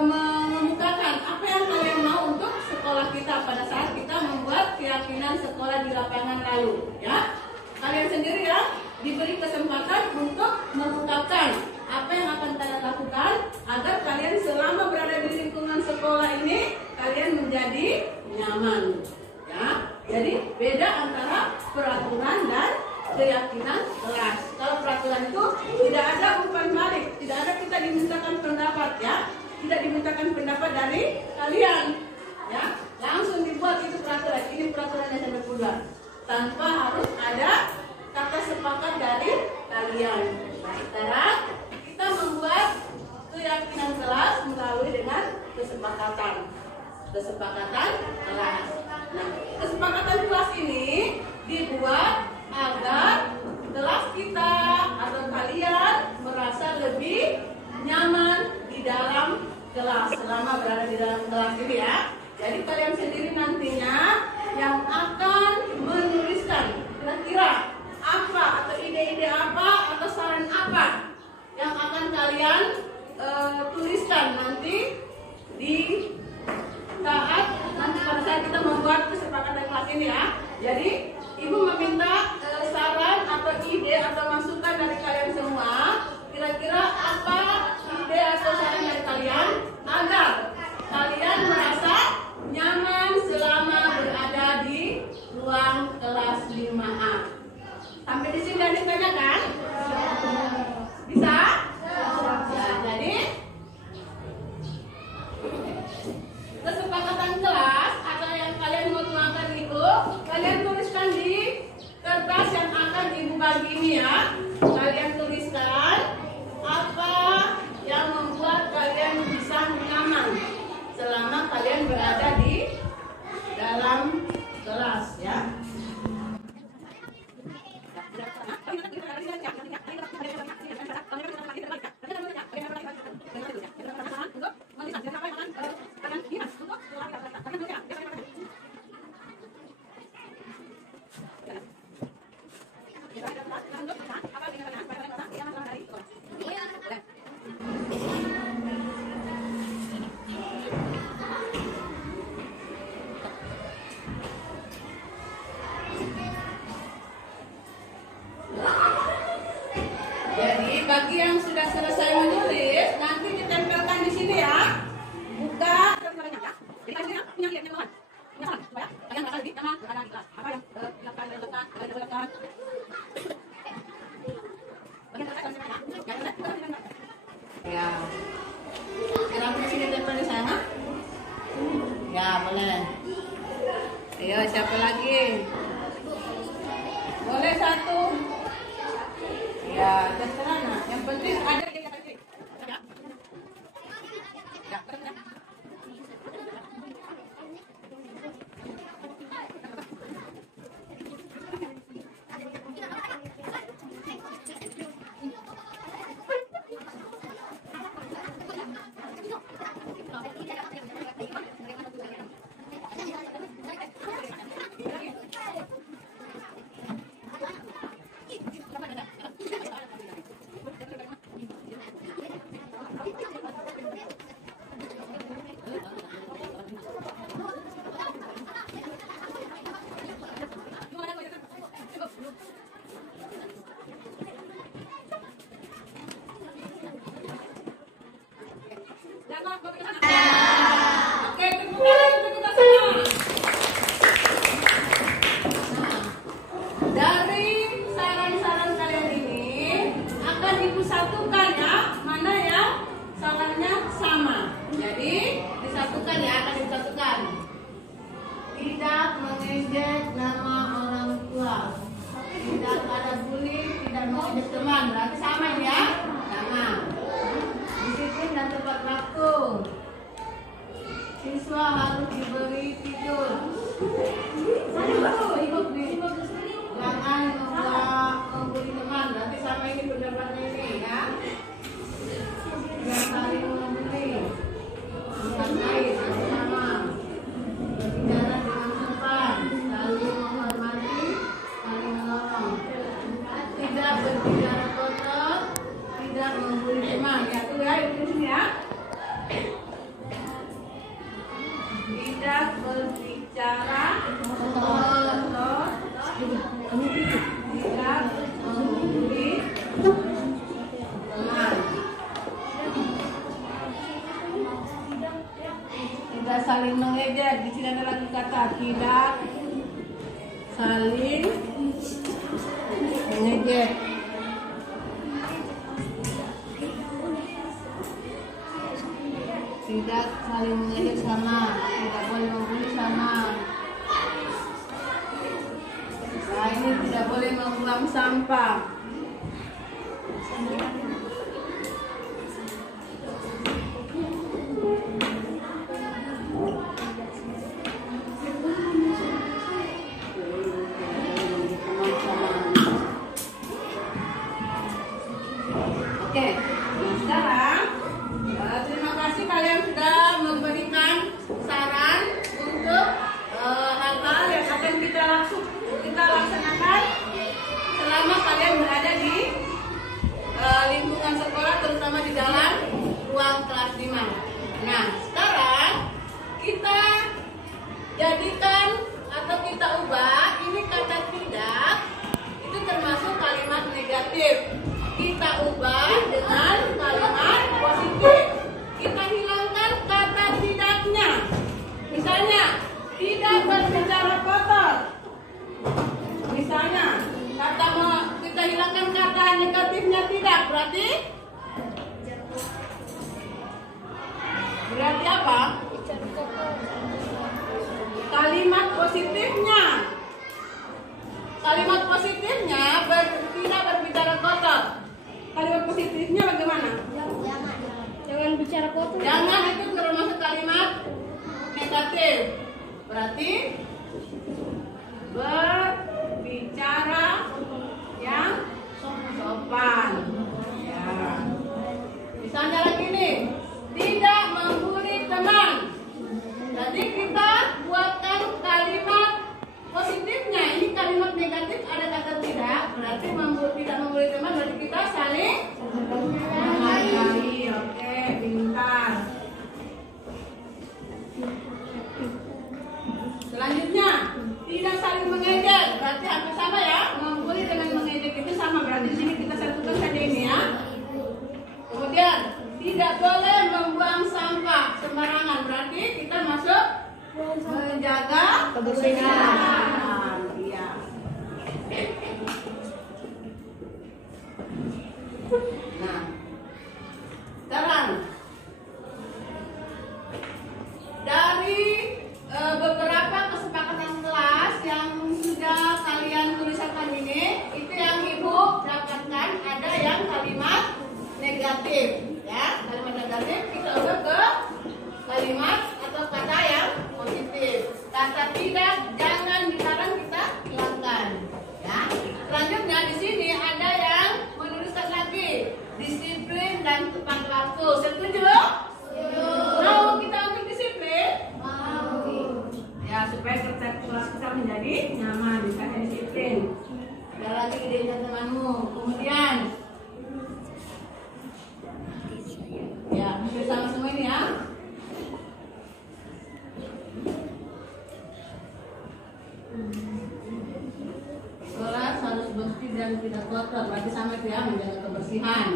mengemukakan apa yang kalian mau untuk sekolah kita pada saat kita membuat keyakinan sekolah di lapangan lalu. Ya, kalian sendiri ya diberi kesempatan untuk mengungkapkan apa yang akan kalian lakukan agar kalian selama berada di lingkungan sekolah ini kalian menjadi nyaman. Ya, jadi beda antara peraturan dan keyakinan kelas. Kalau peraturan itu tidak ada umpan balik, tidak ada kita dimintakan pendapat ya, tidak dimintakan pendapat dari kalian. Ya, langsung dibuat itu peraturan. Ini peraturan yang saya buat tanpa harus ada kata sepakat dari kalian. Nah, sekarang kita membuat kesepakatan kelas. Nah, kesepakatan kelas ini dibuat agar kelas kita atau kalian merasa lebih nyaman di dalam kelas selama berada di dalam kelas ini ya. Jadi kalian sendiri nantinya yang akan menuliskan kira-kira apa atau ide-ide apa atau saran apa yang akan kalian tuliskan nanti di saat nanti pada saat kita membuat kesepakatan kelas ini ya. Jadi ibu meminta saran atau ide atau masukan dari kalian semua. Kira-kira apa ide atau saran dari kalian agar kalian merasa nyaman selama berada di ruang kelas 5A. Sampai di sini udah ditanyakan? Bisa? Ya, jadi kesepakatan kelas atau yang kalian mau tuangkan itu kalian tuliskan di kertas yang akan ibu bagi ini ya. Kalian tuliskan apa yang membuat kalian bisa nyaman selama kalian berada di dalam kelas ya. Jadi bagi yang sudah selesai menulis nanti ditempelkan di sini ya. Buka. Ya. Sekarang di sini tempel di sana. Ya boleh. Ayo siapa lagi? Boleh satu. Ya, terserah nah. Yang penting ada di kata kiri. Ya. Ya, benar. Oke, tepuk tangan untuk kita semua. Dari saran-saran kalian ini akan ibu satukan ya, mana yang sarannya sama. Jadi disatukan ya, akan disatukan. Tidak mengejek nama orang tua. Tidak ada bullying, tidak mengejek teman. Berarti sama ini ya, sama. Disiplin dan tepat waktu. Siswa harus diberi tidur. Jangan membuli teman. Berarti sama ini pendapatnya ini ya. Jangan saling membuli. Menghargai sama. Berbicara dengan sopan. Saling menghormati. Saling menolong. Tidak berbicara kotor. Tidak membuli teman. Ya tuh ya, itu di sini ya. Tidak berbicara kotor, tidak membuli teman, tidak saling mengejek. Di sini ada lagi kata tidak saling mengejek. Tidak saling mengejek sama, tidak boleh membuli sama. Nah ini tidak boleh membuang sampah. berarti apa? Kalimat positifnya. Kalimat positifnya tidak berbicara kotor. Kalimat positifnya bagaimana? Jangan bicara kotor. Jangan itu termasuk kalimat negatif. Berarti berbicara yang sopan. Ya. Misalnya lagi nih, tidak membuli teman. Jadi kita buatkan kalimat positifnya. Ini kalimat negatif ada kata tidak. Berarti tidak membuli teman. Berarti kita saling menghargai. Oke, pintar. Selanjutnya, tidak saling mengejek. Berarti hampir sama ya. Membuli dengan mengejek itu sama. Berarti di sini kita satukan saja ini ya. Kemudian, tidak boleh membuang sampah sembarangan. Berarti kita masuk menjaga kebersihan. Iya. Nah, sekarang dari beberapa kesepakatan kelas yang sudah kalian tuliskan ini, itu yang ibu dapatkan ada yang kalimat negatif, ya. Kalimat negatif kita ubah ke kalimat atau kata yang positif. Kata tidak jangan dilarang kita hilangkan, ya. Selanjutnya di sini ada yang menuliskan lagi disiplin dan tepat waktu. Setuju? Mau kita untuk disiplin? Ya, supaya kerja kelas kita menjadi nyaman, bisa disiplin. Ada lagi ide temanmu. Kemudian, ya, bersama semua ini ya. Kelas harus bersih dan tidak kotor. Berarti sama itu ya, menjaga kebersihan.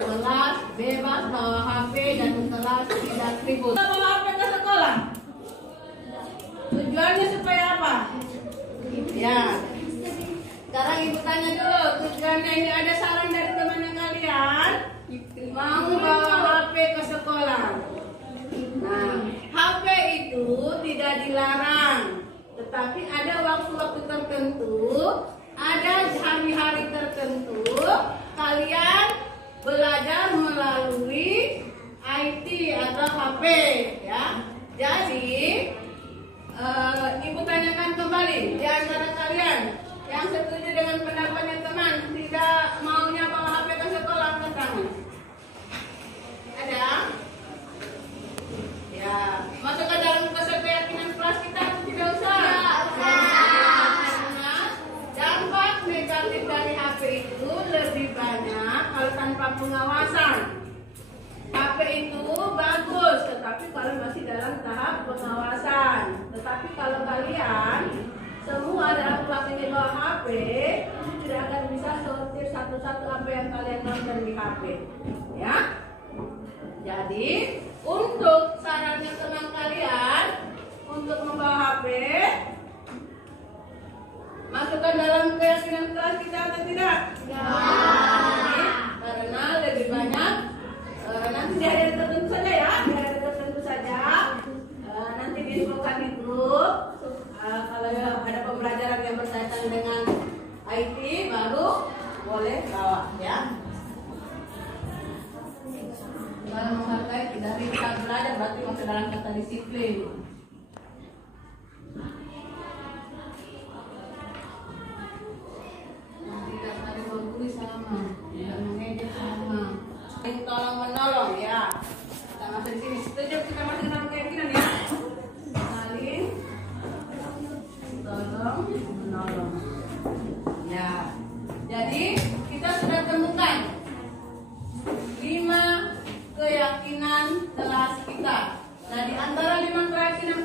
Kelas bebas bawa HP dan kelas tidak ribut. Kita bawa HP ke sekolah. Tujuannya supaya apa? Ya. Sekarang ibu tanya dulu. Tujuannya ini ada saran dari temannya kalian? Mau bawa HP ke sekolah. Nah, HP itu tidak dilarang, tetapi ada waktu-waktu tertentu, ada hari-hari tertentu kalian belajar melalui IT atau HP, ya. Jadi ibu tanyakan kembali di antara kalian yang setuju dengan pendapatnya teman tidak maunya bawa HP ke sekolah, angkat tangan. Ada? Ya, masuk ke dalam keyakinan kelas kita atau tidak usah? Karena dampak negatif dari HP itu lebih banyak kalau tanpa pengawasan. HP itu bagus, tetapi kalau masih dalam tahap pengawasan. Tetapi kalau kalian semua dalam kelas ini bawa HP, tidak akan bisa sortir satu-satu apa yang kalian nonton di HP, ya. Jadi untuk sarannya teman kalian untuk membawa HP, masukkan dalam keyakinan kelas kita atau tidak? Ya. Karena lebih banyak nanti di hari tertentu saja ya, di hari tertentu saja. Nanti diinfokan di grup. Kalau ada pembelajaran yang berkaitan dengan IT baru boleh bawa ya. Kalau menghargai dari kita belajar berarti masuk dalam kata disiplin. Tidak saling membuli sama, tidak mengejek sama. Tolong menolong ya. Kita masuk di sini. Setuju kita masuk dalam keyakinan ya. Saling tolong menolong. Ya. Jadi kita sudah temukan 5 keyakinan kelas kita. Nah, di antara 5 keyakinan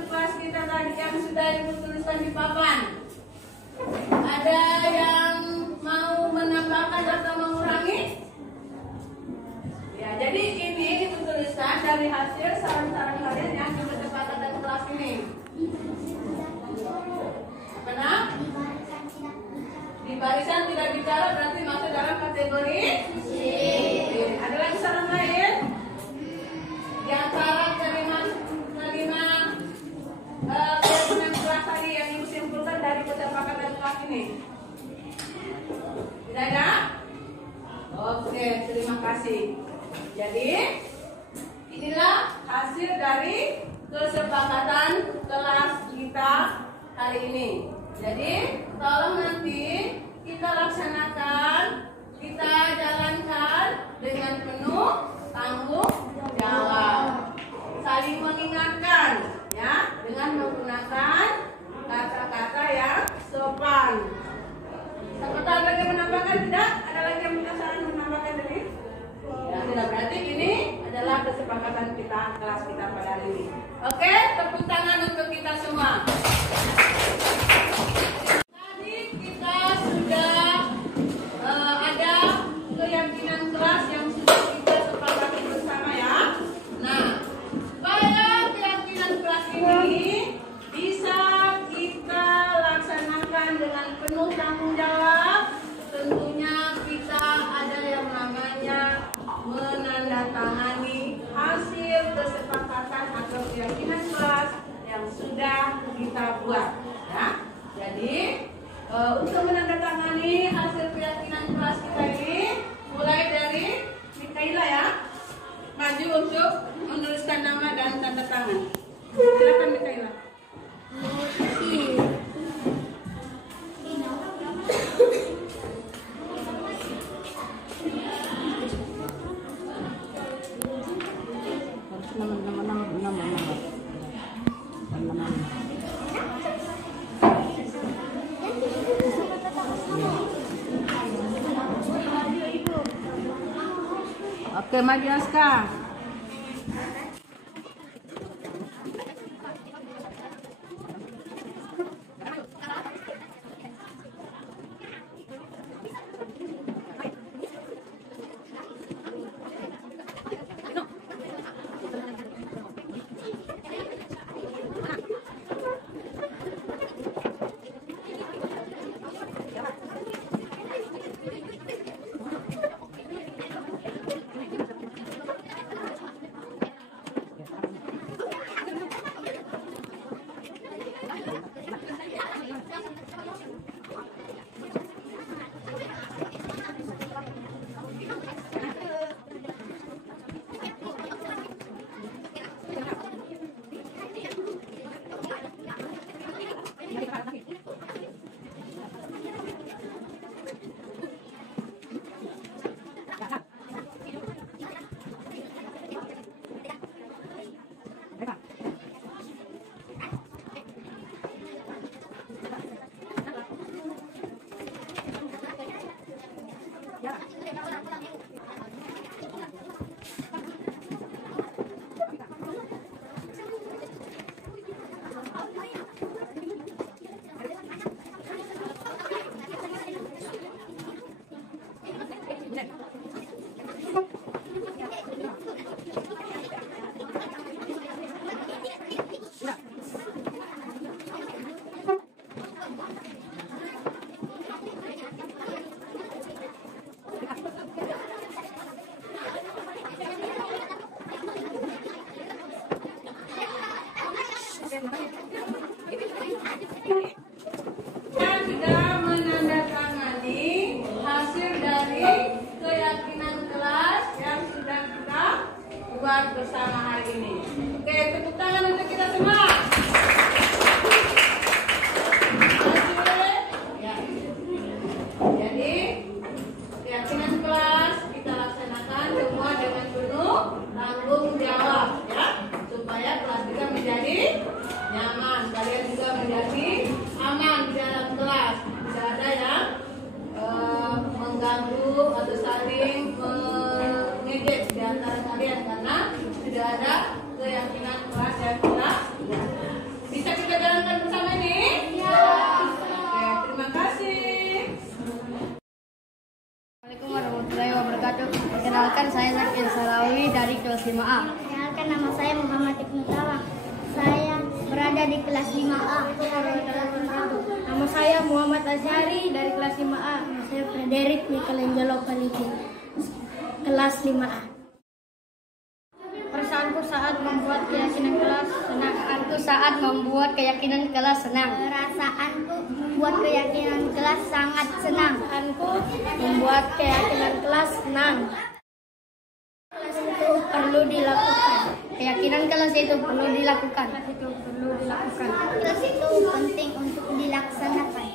Oke, terima kasih. Jadi inilah hasil dari kesepakatan kelas kita hari ini. Jadi tolong nanti kita laksanakan, kita jalankan dengan penuh tanggung jawab. Saling mengingatkan ya dengan menggunakan kata-kata yang sopan. Siapa tahu lagi menambahkan tidak? Ada lagi yang minta saran menambahkan tadi? Ya, tidak, berarti ini adalah kesepakatan kita kelas kita pada hari ini. Oke, tepuk tangan untuk kita semua. Tadi kita sudah ada keyakinan kelas yang sudah kita sepakati bersama ya. Nah, supaya keyakinan kelas ini bisa kita laksanakan dengan penuh tanggung jawab, tentunya kita ada yang namanya menandatangani hasil kesepakatan atau keyakinan kelas yang sudah kita buat ya. Jadi untuk menandatangani hasil keyakinan kelas kita ini, mulai dari Mikaela ya, maju untuk menuliskan nama dan tanda tangan. Silakan Mikaela. Oke, maju Aska. Kita sudah menandatangani hasil dari keyakinan kelas yang sudah kita buat bersama hari ini. Oke, tepuk tangan untuk kita semua. Ya. Jadi keyakinan kelas kita laksanakan semua dengan penuh tanggung jawab ya, supaya kelas kita menjadi nyaman, kalian juga menjadi aman di dalam kelas, tidak ada yang mengganggu atau saling mengejek di antara kalian karena sudah ada keyakinan kelas yang kita bisa kita jalankan bersama ini. Ya. Oke, terima kasih. Assalamualaikum warahmatullahi wabarakatuh. Perkenalkan, saya Zakir Salawi dari kelas 5A. Perkenalkan, nama saya Muhammad Ibnu Tawang. Saya berada di kelas 5A. Nama saya Muhammad Azhari dari kelas 5A. Nama saya Frederick Michelangelo Paliti, kelas 5A. Perasaanku saat membuat keyakinan kelas senang. Perasaanku saat membuat keyakinan kelas senang. Perasaanku membuat keyakinan kelas sangat senang. Perasaanku membuat keyakinan kelas senang. Kelas itu perlu dilakukan. Keyakinan kelas itu perlu dilakukan. Kelas itu penting untuk dilaksanakan.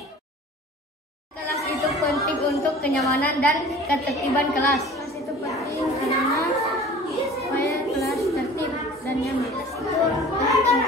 Kelas itu penting untuk kenyamanan dan ketertiban kelas. Kelas itu penting karena supaya kelas tertib dan nyaman. Kelas itu penting